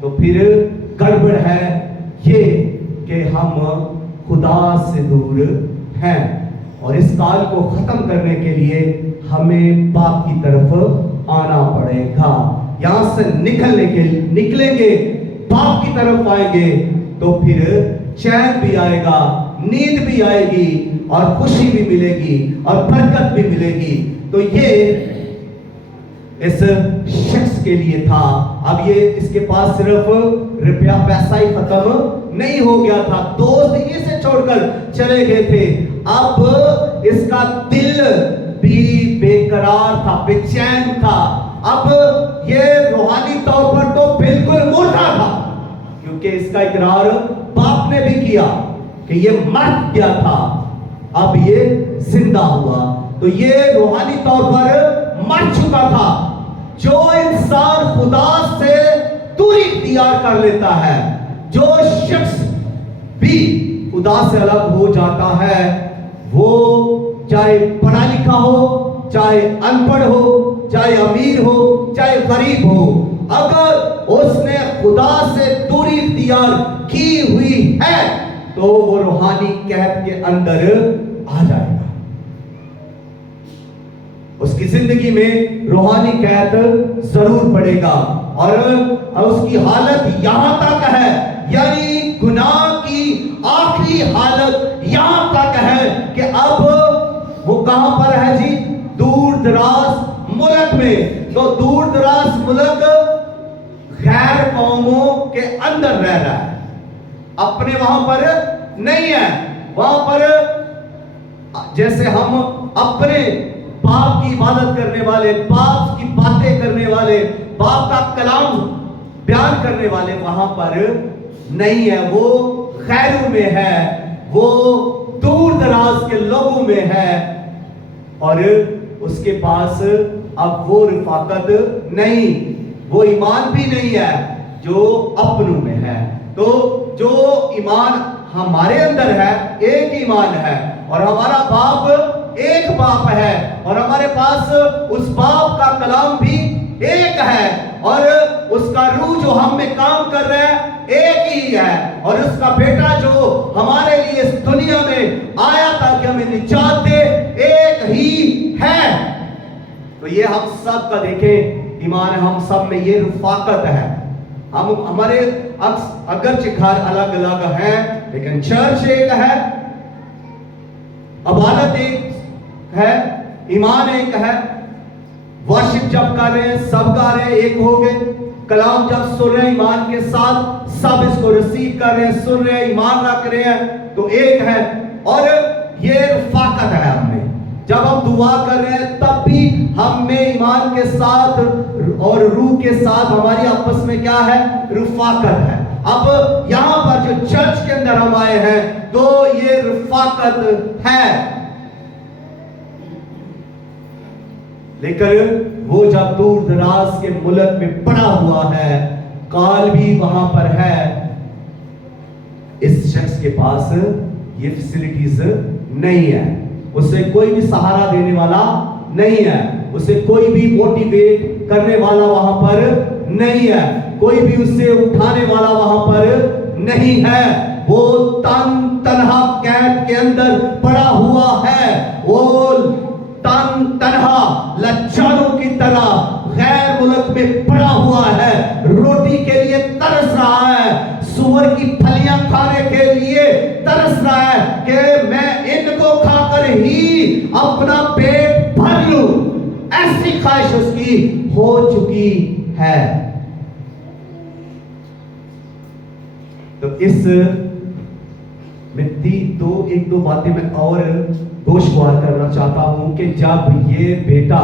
تو پھر گڑبڑ ہے یہ کہ ہم خدا سے دور ہیں, اور اس کال کو ختم کرنے کے لیے ہمیں باپ کی طرف آنا پڑے گا. یہاں سے نکلیں گے, باپ کی طرف آئیں گے, تو پھر چین بھی آئے گا, نیند بھی آئے گی, اور خوشی بھی ملے گی, اور برکت بھی ملے گی. تو یہ اس شخص کے لیے تھا. اب یہ اس کے پاس صرف روپیہ پیسہ ہی ختم نہیں ہو گیا تھا, دوست اسے چھوڑ کر چلے گئے تھے, اب اس کا دل بھی بے قرار تھا, بے چین تھا. اب یہ روحانی طور پر تو بالکل مردہ تھا, کیونکہ اس کا اقرار باپ نے بھی کیا کہ یہ مر گیا تھا, اب یہ زندہ ہوا. تو یہ روحانی طور پر مر چکا تھا. جو انسان خدا سے دوری اختیار کر لیتا ہے, جو شخص بھی خدا سے الگ ہو جاتا ہے, وہ چاہے پڑھا لکھا ہو, چاہے ان پڑھ ہو, چاہے امیر ہو, چاہے غریب ہو, اگر اس نے خدا سے دوری اختیار کی ہوئی ہے تو وہ روحانی قحط کے اندر آ جائے گا. اس کی زندگی میں روحانی قحط ضرور پڑے گا, اور اس کی حالت یہاں تک ہے, یعنی گناہ کی آخری حالت یہاں تک ہے کہ اب وہ کہاں پر ہے جی, دور دراز ملک میں. تو دور دراز ملک غیر قوموں کے اندر رہ رہا ہے, اپنے وہاں پر نہیں ہے. وہاں پر جیسے ہم اپنے باپ کی عبادت کرنے والے, باپ کی باتیں کرنے والے, باپ کا کلام بیان کرنے والے وہاں پر نہیں ہے, وہ غیروں میں ہے, وہ دور دراز کے لوگوں میں ہے, اور اس کے پاس اب وہ رفاقت نہیں, وہ ایمان بھی نہیں ہے جو اپنوں میں ہے. تو جو ایمان ہمارے اندر ہے, ایک ایمان ہے, اور ہمارا باپ ایک باپ ہے, اور ہمارے پاس اس باپ کا کلام بھی ایک ہے, اور اس کا روح جو ہم میں کام کر رہا ہے ایک ہی ہے, اور اس کا بیٹا جو ہمارے لیے اس دنیا میں آیا تاکہ ہمیں نجات دے ایک ہی ہے. تو یہ ہم سب کا دیکھیں ایمان ہے, ہم سب میں یہ رفاقت ہے. ہمارے اگرچہ گھر الگ الگ ہیں لیکن چرچ ایک ہے, عبادت ایک ہے, ایمان ایک ہے, ورشپ جب کر رہے ہیں سب گا رہے ہیں, ایک ہو گئے, کلام جب سن رہے ہیں ایمان کے ساتھ سب اس کو ریسیو کر رہے ہیں, سن رہے ہیں, ایمان رکھ رہے ہیں, تو ایک ہے. اور یہ رفاقت ہے ہم میں, جب ہم دعا کر رہے ہیں تب بھی ہم میں ایمان کے ساتھ اور روح کے ساتھ ہماری آپس میں کیا ہے, رفاقت ہے. اب یہاں پر جو چرچ کے اندر ہم آئے ہیں تو یہ رفاقت ہے, لیکن وہ جب دور دراز کے ملک میں پڑا ہوا ہے, کال بھی وہاں پر ہے, اس شخص کے پاس یہ فیسلٹیز نہیں ہے, اسے کوئی بھی سہارا دینے والا نہیں ہے, اسے کوئی بھی موٹیویٹ کرنے والا وہاں پر نہیں ہے, کوئی بھی اسے اٹھانے والا وہاں پر نہیں ہے. وہ تنہا قید کے اندر پڑا ہوا ہے, وہ تنہا لچانوں کی طرح غیر ملک میں پڑا ہوا ہے, روٹی کے لیے ترس رہا ہے, سور کی پھلیاں کھانے کے لیے ترس رہا ہے, ہی اپنا پیٹ بھر لوں، ایسی خواہش اس کی ہو چکی ہے۔ تو اس میں ایک دو باتیں میں اور گوشوار کرنا چاہتا ہوں کہ جب یہ بیٹا،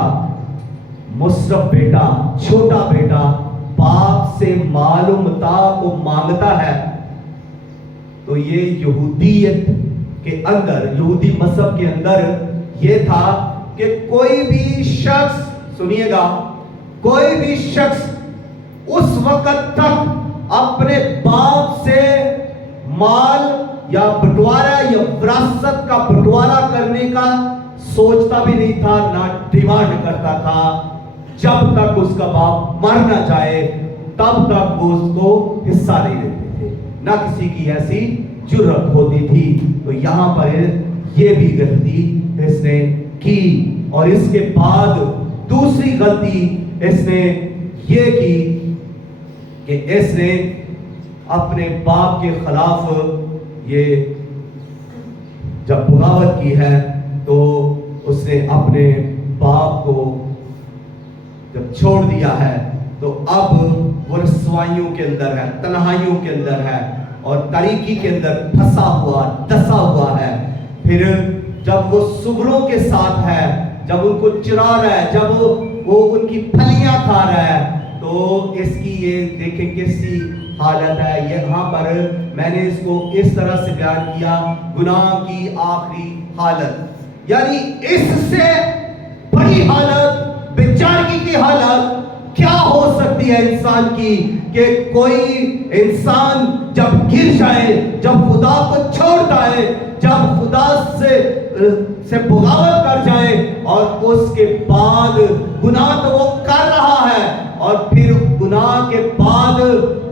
مصرف بیٹا، چھوٹا بیٹا باپ سے مال و متاع کو مانگتا ہے، تو یہ یہودیت کے اندر، یہودی مذہب کے اندر یہ تھا کہ کوئی بھی شخص، سنیے گا، کوئی بھی شخص اس وقت تک اپنے باپ سے مال یا بٹوارا یا وراثت کا بٹوارا کرنے کا سوچتا بھی نہیں تھا، نہ ڈیمانڈ کرتا تھا، جب تک اس کا باپ مر نہ جائے تب تک وہ اس کو حصہ نہیں دیتے تھے، نہ کسی کی ایسی جرأت ہوتی تھی۔ تو یہاں پر یہ بھی غلطی اس نے کی، اور اس کے بعد دوسری غلطی اس نے یہ کی کہ اس نے اپنے باپ کے خلاف یہ جب بغاوت کی ہے، تو اس نے اپنے باپ کو جب چھوڑ دیا ہے تو اب وہ رسوائیوں کے اندر ہے، تنہائیوں کے اندر ہے، اور تاریکی کے اندر پھنسا ہوا، دسا ہوا ہے۔ پھر جب وہ سگروں کے ساتھ ہے، جب ان کو چرا رہا ہے، جب وہ ان کی پھلیاں کھا رہا ہے، تو اس کی یہ دیکھیں کیسی حالت ہے۔ یہاں پر میں نے اس کو اس طرح سے بیان کیا، گناہ کی آخری حالت، یعنی اس سے بڑی حالت، بیچارگی کی حالت کیا ہو سکتی ہے انسان کی، کہ کوئی انسان جب گر جائے، جب خدا کو چھوڑتا ہے، جب خدا سے بغاوت کر جائے، اور اس کے بعد گناہ تو وہ کر رہا ہے، اور پھر گناہ کے بعد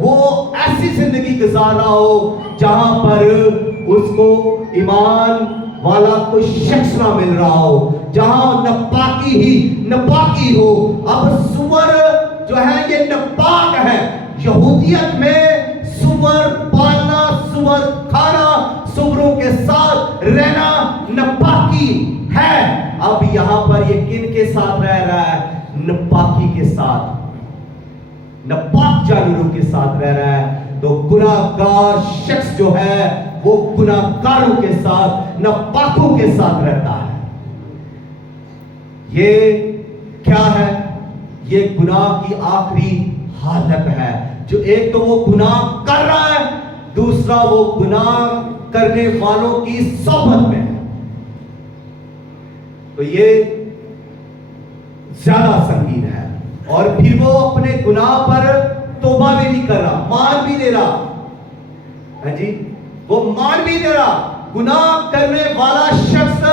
وہ ایسی زندگی گزار رہا ہو جہاں پر اس کو ایمان والا کوئی شخص نہ مل رہا ہو، جہاں ناپاکی ہی ناپاکی ہو۔ اب سور جو ہے یہ ناپاک ہے، یہودیت میں سور پالنا، سور کھانا، سوروں کے ساتھ رہنا ناپاکی ہے۔ اب یہاں پر یہ کن کے ساتھ رہ رہا ہے؟ ناپاکی کے ساتھ، ناپاک جانوروں کے ساتھ رہ رہا ہے۔ تو گناہ گار شخص جو ہے وہ گناہ گاروں کے ساتھ، ناپاکوں کے ساتھ رہتا ہے۔ یہ کیا ہے؟ یہ گناہ کی آخری حالت ہے، جو ایک تو وہ گناہ کر رہا ہے، دوسرا وہ گناہ کرنے والوں کی صحبت میں ہے۔ تو یہ زیادہ سنگین ہے، اور پھر وہ اپنے گناہ پر توبہ بھی نہیں کر رہا، مان بھی دے رہا ہے جی، وہ مان بھی دے رہا۔ گناہ کرنے والا شخص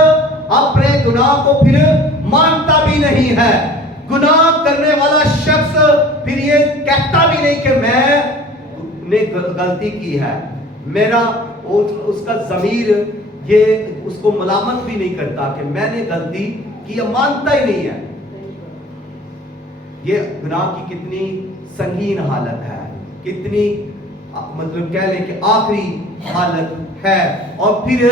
اپنے گناہ کو پھر مانتا بھی نہیں ہے۔ گناہ کرنے والا شخص پھر یہ کہتا بھی نہیں کہ میں نے غلطی کی ہے، میرا اس کا ضمیر یہ اس کو ملامت بھی نہیں کرتا کہ میں نے غلطی کی، مانتا ہی نہیں ہے۔ یہ گناہ کی کتنی سنگین حالت ہے، کتنی مطلب کہہ لیں کہ آخری حالت ہے۔ اور پھر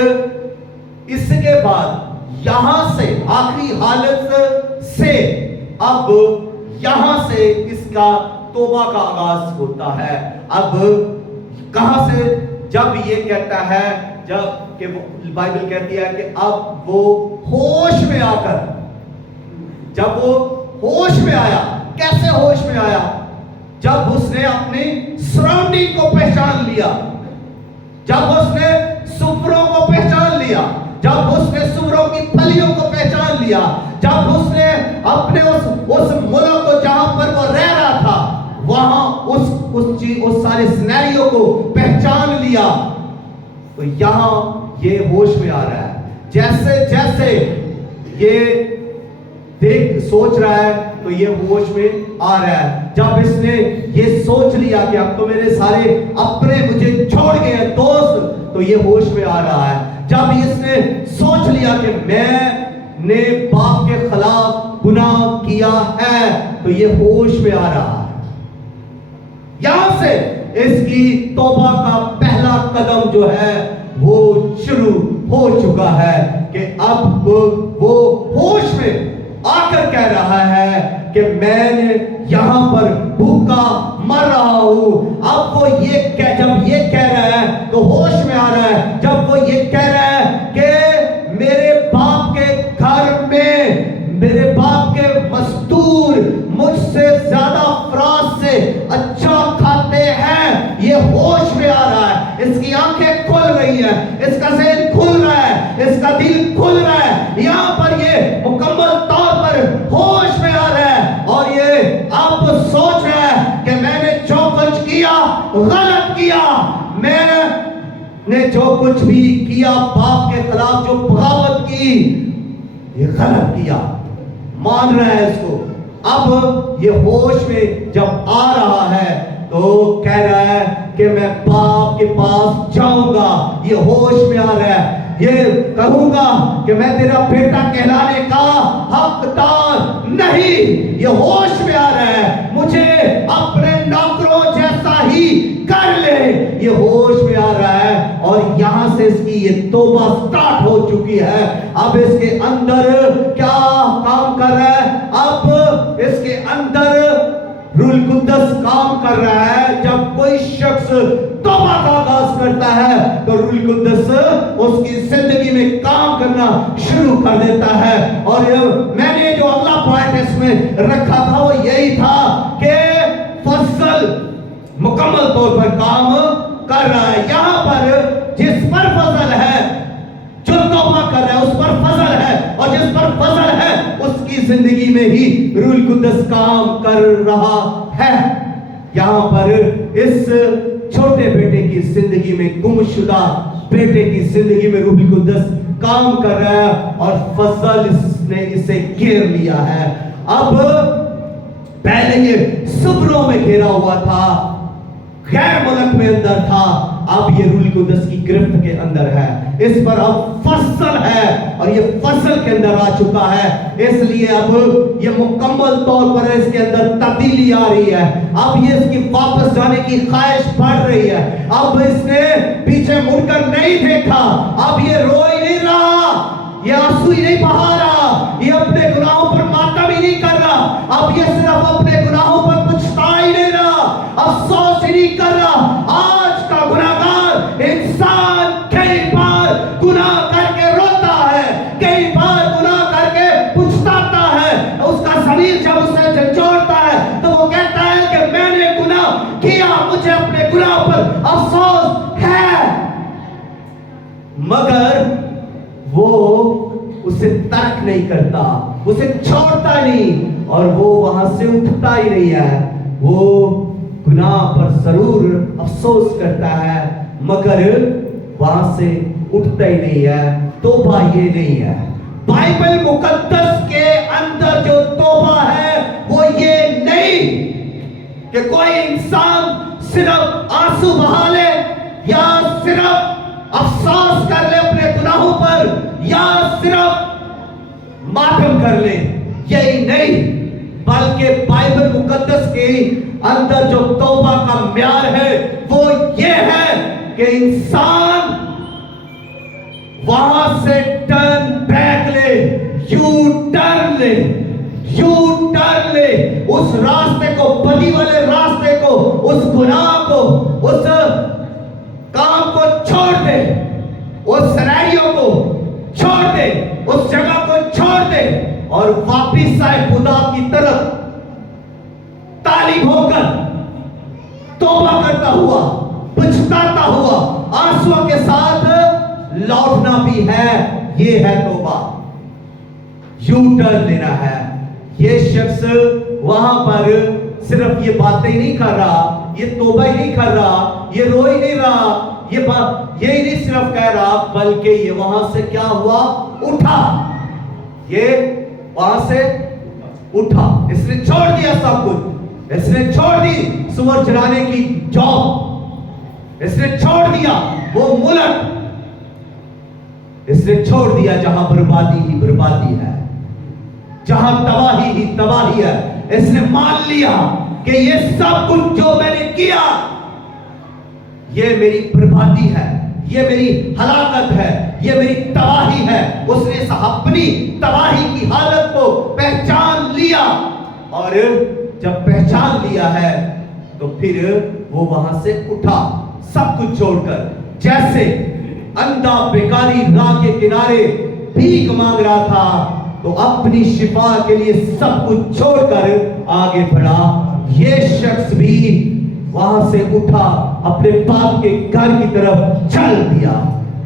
اس کے بعد یہاں سے آخری حالت سے اب یہاں سے اس کا توبہ کا آغاز ہوتا ہے۔ اب کہاں سے؟ جب یہ کہتا ہے، جب کہ بائبل کہتی ہے کہ اب وہ ہوش میں آ کر، جب وہ ہوش میں آیا، کیسے ہوش میں آیا؟ جب اس نے اپنی سراؤنڈنگ کو پہچان لیا، جب اس نے سوروں کو پہچان لیا، جب اس نے سوروں کی پھلیوں کو پہچان لیا، جب اس نے اپنے اس ملک کو جہاں پر وہ رہ رہا تھا وہاں اس سارے سینیریو کو پہچان لیا، تو یہاں یہ ہوش میں آ رہا ہے۔ جیسے جیسے یہ سوچ رہا ہے تو یہ ہوش میں آ رہا ہے۔ جب اس نے یہ سوچ لیا کہ اب تو میرے سارے اپنے مجھے چھوڑ گئے ہیں دوست، تو یہ ہوش میں آ رہا ہے۔ جب اس نے سوچ لیا کہ میں نے باپ کے خلاف گناہ کیا ہے، تو یہ ہوش میں آ رہا ہے۔ یہاں سے اس کی توبہ کا پہلا قدم جو ہے وہ شروع ہو چکا ہے کہ اب अब वो होश में आकर कह रहा है कि मैंने यहाँ पर भूखा मर रहा हूँ। अब वो जब ये कह रहा है तो होश में आ रहा है। जब वो ये कह रहा है कि मेरे बाप के घर में मेरे बाप के मजदूर मुझसे ज्यादा फराज से अच्छा खाते हैं, ये होश में आ रहा है। इसकी आंखें खुल रही है, इसका ज़हन खुल रहा है, इसका दिल खुल रहा है। यहाँ पर ये मुकम्मल तौर पर होश में आ रहा है और ये अब सोच रहा है कि मैंने जो कुछ किया गलत किया, मैंने जो कुछ भी किया बाप के खिलाफ जो बगावत की ये गलत किया, मान रहा है इसको। अब ये होश में जब आ रहा है तो कह रहा है कि मैं बाप के पास जाऊंगा। ये होश में आ रहा है, ये कहूंगा कि मैं तेरा बेटा कहलाने का हकदार नहीं। ये होश में आ रहा है, मुझे अपने नौकरों जैसा ही कर ले। ये होश में आ रहा है और यहां से इसकी ये तौबा स्टार्ट हो चुकी है। अब इसके अंदर क्या काम कर रहा है? अब इसके अंदर रूल कुद्दस काम कर रहा है। जब कोई शख्स तौबा का आगाज करता है तो रूल कुद्दस उसकी जिंदगी में काम करना शुरू कर देता है। और मैंने जो अगला पॉइंट इसमें रखा था वो यही था कि फजल मुकम्मल तौर पर काम कर रहा है। यहां पर जिस पर फजल है, जो तौबा कर रहा है उस पर फजल है, और जिस पर फजल है उसकी जिंदगी में ही रूल कुद्दस काम कर रहा है। यहां पर इस छोटे बेटे की जिंदगी में, गुमशुदा बेटे की जिंदगी में रूल कुद्दस काम कर रहा है और फजल ने इसे घेर लिया है। अब पहले ये सब्रों में घेरा हुआ था, गैर मुल्क में अंदर था, अब ये रूल कुद्दस की गिरफ्त के अंदर है। इस पर अब फसल है और ये फसल के अंदर आ चुका है, इसलिए अब ये मुकम्मल तौर पर इसके अंदर तब्दीली आ रही है। अब ये इसकी वापस जाने की ख्वाहिश बढ़ रही है। अब इसने पीछे मुड़कर नहीं देखा, अब ये रो ही नहीं रहा, ये आंसू ही नहीं बहा रहा, ये अपने गुनाहों पर मातम ही नहीं कर रहा। अब ये सिर्फ अपने गुनाहों पर पछता ही नहीं रहा, अफसोस ही नहीं कर रहा। आज का गुनाहगार इंसान कई बार गुनाह करके रोता है, कई बार गुनाह करके पछताता है। उसका ज़मीर जब उसे झंझोड़ता है तो वो कहता है कि मैंने गुनाह किया, मुझे अपने गुनाह पर अफसोस है, मगर वो उसे तर्क नहीं करता, उसे छोड़ता नहीं और वो वहां से उठता ही नहीं है। वो गुनाह पर जरूर अफसोस करता है मगर वहां से उठता ही नहीं है। तौबा ये नहीं है। बाइबल मुकद्दस के अंदर जो तौबा है वो ये नहीं कि कोई इंसान सिर्फ आंसू बहा ले या सिर्फ अफसोस कर ले अपने गुनाहों पर या सिर्फ मातम कर ले, यही नहीं, बल्कि बाइबल मुकद्दस के अंदर जो तौबा का म्यार है वो ये है कि इंसान वहां से टर्न बैक ले, यू टर्न ले, यू टर्न ले, उस रास्ते को, बदी वाले रास्ते को, उस गुनाह को, उस काम को छोड़ दे, उस सराइयों को छोड़ दे, उस जगह को छोड़ दे और वापिस आए खुदा की तरफ तालिब होकर, तौबा करता हुआ, पछताता हुआ, आंसुओं के साथ लौटना भी है। ये है तौबा, यू टर्न लेना है। ये शख्स वहां पर सिर्फ ये बातें ही नहीं कर रहा, ये तौबा ही नहीं कर रहा, ये रो ही नहीं रहा, ये बात यही नहीं सिर्फ कह रहा, बल्कि ये वहां से क्या हुआ, उठा, ये वहां से उठा। इसने छोड़ दिया सब कुछ, इसने छोड़ दी सुअर चराने की जॉब, इसने छोड़ दिया वो मुल्क, इसने छोड़ दिया जहां बर्बादी ही बर्बादी है, जहां तबाही ही तबाही है। इसने मान लिया कि ये सब कुछ जो मैंने किया ये मेरी बर्बादी है, ये मेरी हलाकत है, یہ میری تباہی ہے. اس نے اپنی تباہی کی حالت کو پہچان لیا, اور جب پہچان لیا ہے تو پھر وہ وہاں سے اٹھا سب کچھ چھوڑ کر. جیسے اندھا بیکاری راہ کے کنارے بھیک مانگ رہا تھا تو اپنی شفا کے لیے سب کچھ چھوڑ کر آگے بڑھا, یہ شخص بھی وہاں سے اٹھا, اپنے باپ کے گھر کی طرف چل دیا.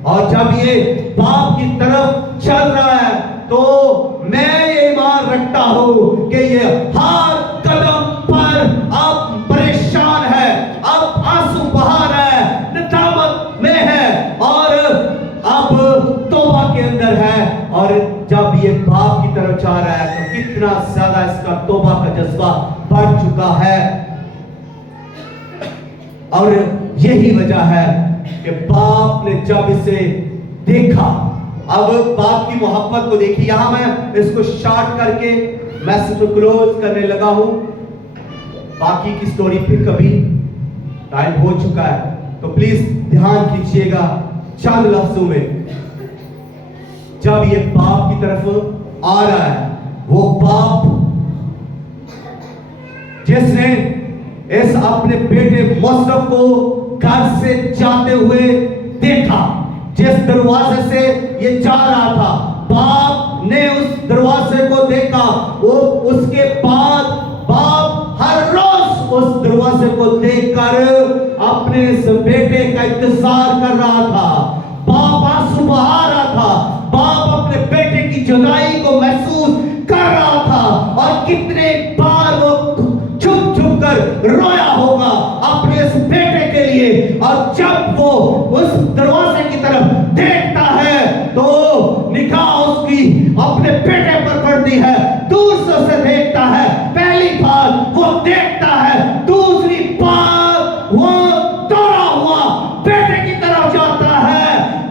اور جب یہ باپ کی طرف چل رہا ہے تو میں یہ ایمان رکھتا ہوں کہ یہ ہر قدم پر اب پریشان ہے, اب آنسو بہا رہا ہے, ندامت میں ہے, اور اب توبہ کے اندر ہے. اور جب یہ باپ کی طرف جا رہا ہے تو کتنا زیادہ اس کا توبہ کا جذبہ بڑھ چکا ہے. اور یہی وجہ ہے کہ باپ نے جب اسے دیکھا, اب باپ کی محبت کو دیکھی. یہاں میں اس کو شارٹ کر کے میسج کو کلوز کرنے لگا ہوں, باقی کی سٹوری پھر کبھی, ٹائم ہو چکا ہے تو پلیز دھیان کیجئے گا چند لفظوں میں. جب یہ باپ کی طرف آ رہا ہے, وہ باپ جس نے اس اپنے بیٹے مصرف کو گھر سے جاتے ہوئے دیکھا, جس دروازے سے یہ جا رہا تھا, باپ نے اس دروازے کو دیکھا. وہ اس کے بعد باپ ہر روز اس دروازے کو دیکھ کر اپنے اس بیٹے کا انتظار کر رہا تھا. باپ آنسو بہا رہا تھا, باپ اپنے بیٹے کی جدائی کو محسوس کر رہا تھا, اور کتنے بار وہ چھپ چھپ کر رویا ہوگا اپنے اس بیٹے کے لیے. اور جب وہ اس دروازے کی طرف دیکھتا ہے تو نگاہ اس کی اپنے بیٹے پر پڑتی ہے, دور سے اسے دیکھتا ہے. پہلی بار وہ دیکھتا ہے, دوسری بار وہ دوڑا ہوا بیٹے کی طرف جاتا ہے.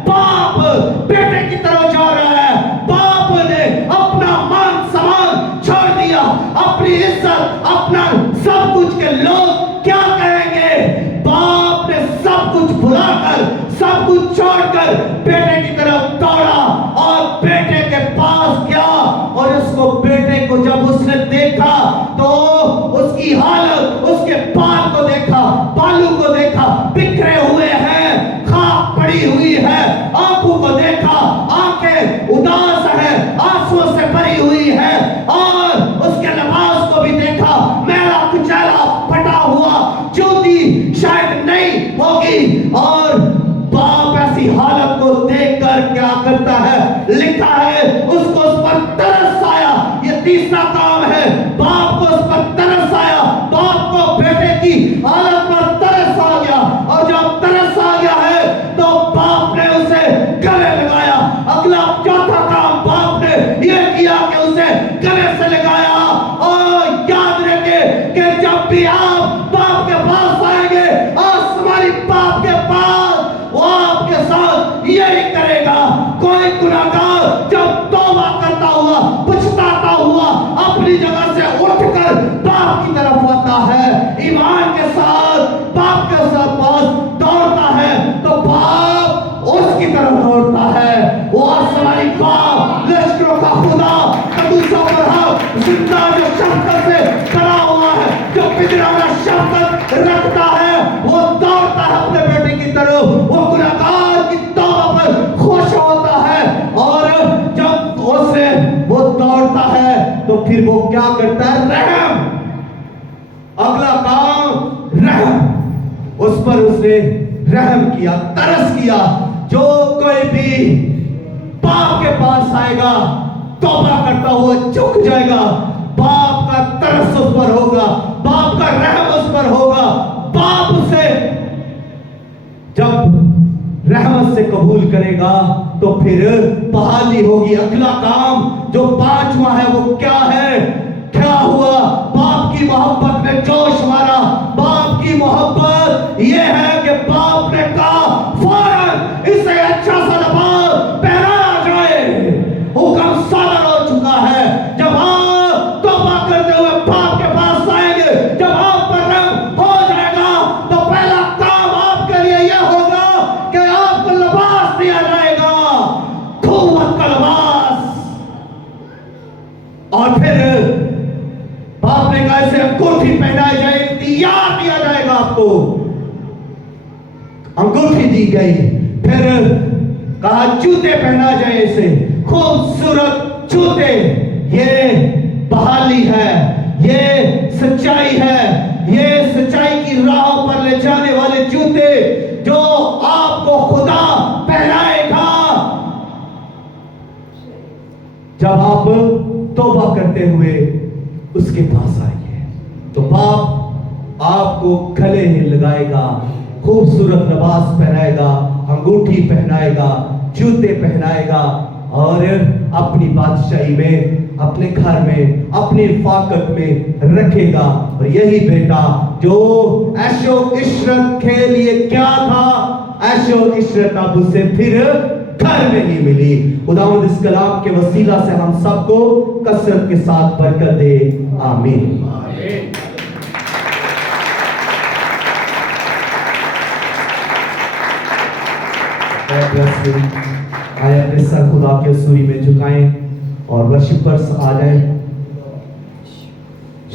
باپ بیٹے کی طرف جا رہا ہے, باپ نے اپنا مان سامان چھوڑ دیا, اپنی عزت, اپنا سب کچھ کے لوگ کیا کہیں گے. باپ نے سب کچھ بھلا کر, سب کچھ چھوڑ کر بیٹے کی طرف دوڑا اور بیٹے کے پاس گیا. اور اس کو بیٹے کو جب اس نے دیکھا تو اس کی حالت, اس کے بال کو دیکھا, بالوں کو دیکھا, بکھرے ہوئے ہیں, خاک پڑی ہوئی ہے. آنکھوں کو دیکھا, آنکھیں اداس ہے, آنسو سے بھری ہوئی ہے. اور اس کے لباس کو بھی دیکھا, میلا کچیلا پھٹا ہوا, جوتی شاید نہیں ہوگی. اور باپ ایسی حالت کو دیکھ کر کیا کرتا ہے, لکھا ہے اس کو اس پر ترس آیا. یہ تیسرا کام ہے, باپ کو اس پر ترس آیا, باپ کو بیٹے کی حالت پر ترس آ گیا. اور جب ترس آ گیا ہے تو باپ نے اسے گلے لگایا. اگلا چوتھا کام باپ نے یہ کیا کہ اسے گلے سے لگایا. اور یاد رکھے کہ جب بھی آپ باپ کے پاس آئیں گے, آسمانی باپ کے پاس, وہ آپ کے ساتھ یہی کرے گا. کوئی گناہگار جب توبہ کرتا ہوا, پچھتاتا ہوا, اپنی جگہ سے اٹھ کر باپ کی طرف آتا ہے, ایمان کے ساتھ باپ کے ساتھ پاس دوڑتا ہے, تو باپ اس کی طرف دوڑتا ہے. وہ آسمانی باپ, لشکروں کا خدا, قدوسوں پر حق, زندہ جو شفقت سے کھڑا ہوا ہے, جو پجرا شفقت رکھتا ہے, وہ دوڑتا ہے اپنے بیٹے کی طرف. وہ گناہگار کی توبہ پر خوش ہوتا ہے. اور جب اسے وہ دوڑتا ہے تو پھر وہ کیا کرتا ہے, رحم. اگلا کام رحم. اس پر اس نے رحم کیا, ترس کیا. جو کوئی بھی باپ کے پاس آئے گا توبہ کرتا ہوا جھک جائے گا, باپ کا ترس اس پر ہوگا, باپ کا رحم اس پر ہوگا. باپ اسے جب رحمت سے قبول کرے گا تو پھر بحالی ہوگی. اگلا کام جو پانچواں ہے وہ کیا ہے, کیا ہوا, باپ کی محبت میں جوش مارا. باپ کی محبت یہ ہے کہ باپ نے کہا فوراً اسے اچھا سا لباس پہنایا جائے. حکم صادر ہو چکا ہے. جب آپ توبہ کرتے ہوئے باپ کے پاس آئیں گے, جب آپ پر رحم ہو جائے گا تو پہلا کام آپ کے لیے یہ ہوگا کہ آپ کو لباس دیا جائے گا. और फिर बाप ने कहा इसे अंगूठी पहनाई जाए, इख्तियार दिया जाएगा आपको। अंगूठी दी गई। फिर कहा जूते पहना जाए इसे, खूबसूरत जूते। ये बहाली है, ये सच्चाई है, ये सच्चाई की राहों पर ले जाने वाले जूते जो आपको खुदा पहनाएगा जब आप तौबा करते हुए उसके पास आइए। तो बाप आपको गले ही लगाएगा, खूबसूरत लिबास पहनाएगा, अंगूठी पहनाएगा, जूते पहनाएगा और अपनी बादशाही में, अपने घर में, अपनी फाकत में रखेगा। और यही बेटा जो ऐशो इशरत के लिए क्या था, ऐशो इशरत अब उसे फिर घर में ही मिली। खुदावंद इस कलाम के वसीला से हम सबको कसरत के साथ बरकत दे। आमीन। आए अपने सर खुदा के सूरी में झुकाएं और वर्शिपर्स आ जाएं।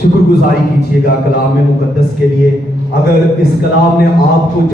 शुक्रगुजारी कीजिएगा कलाम में मुकद्दस के लिए। अगर इस कलाम ने आपको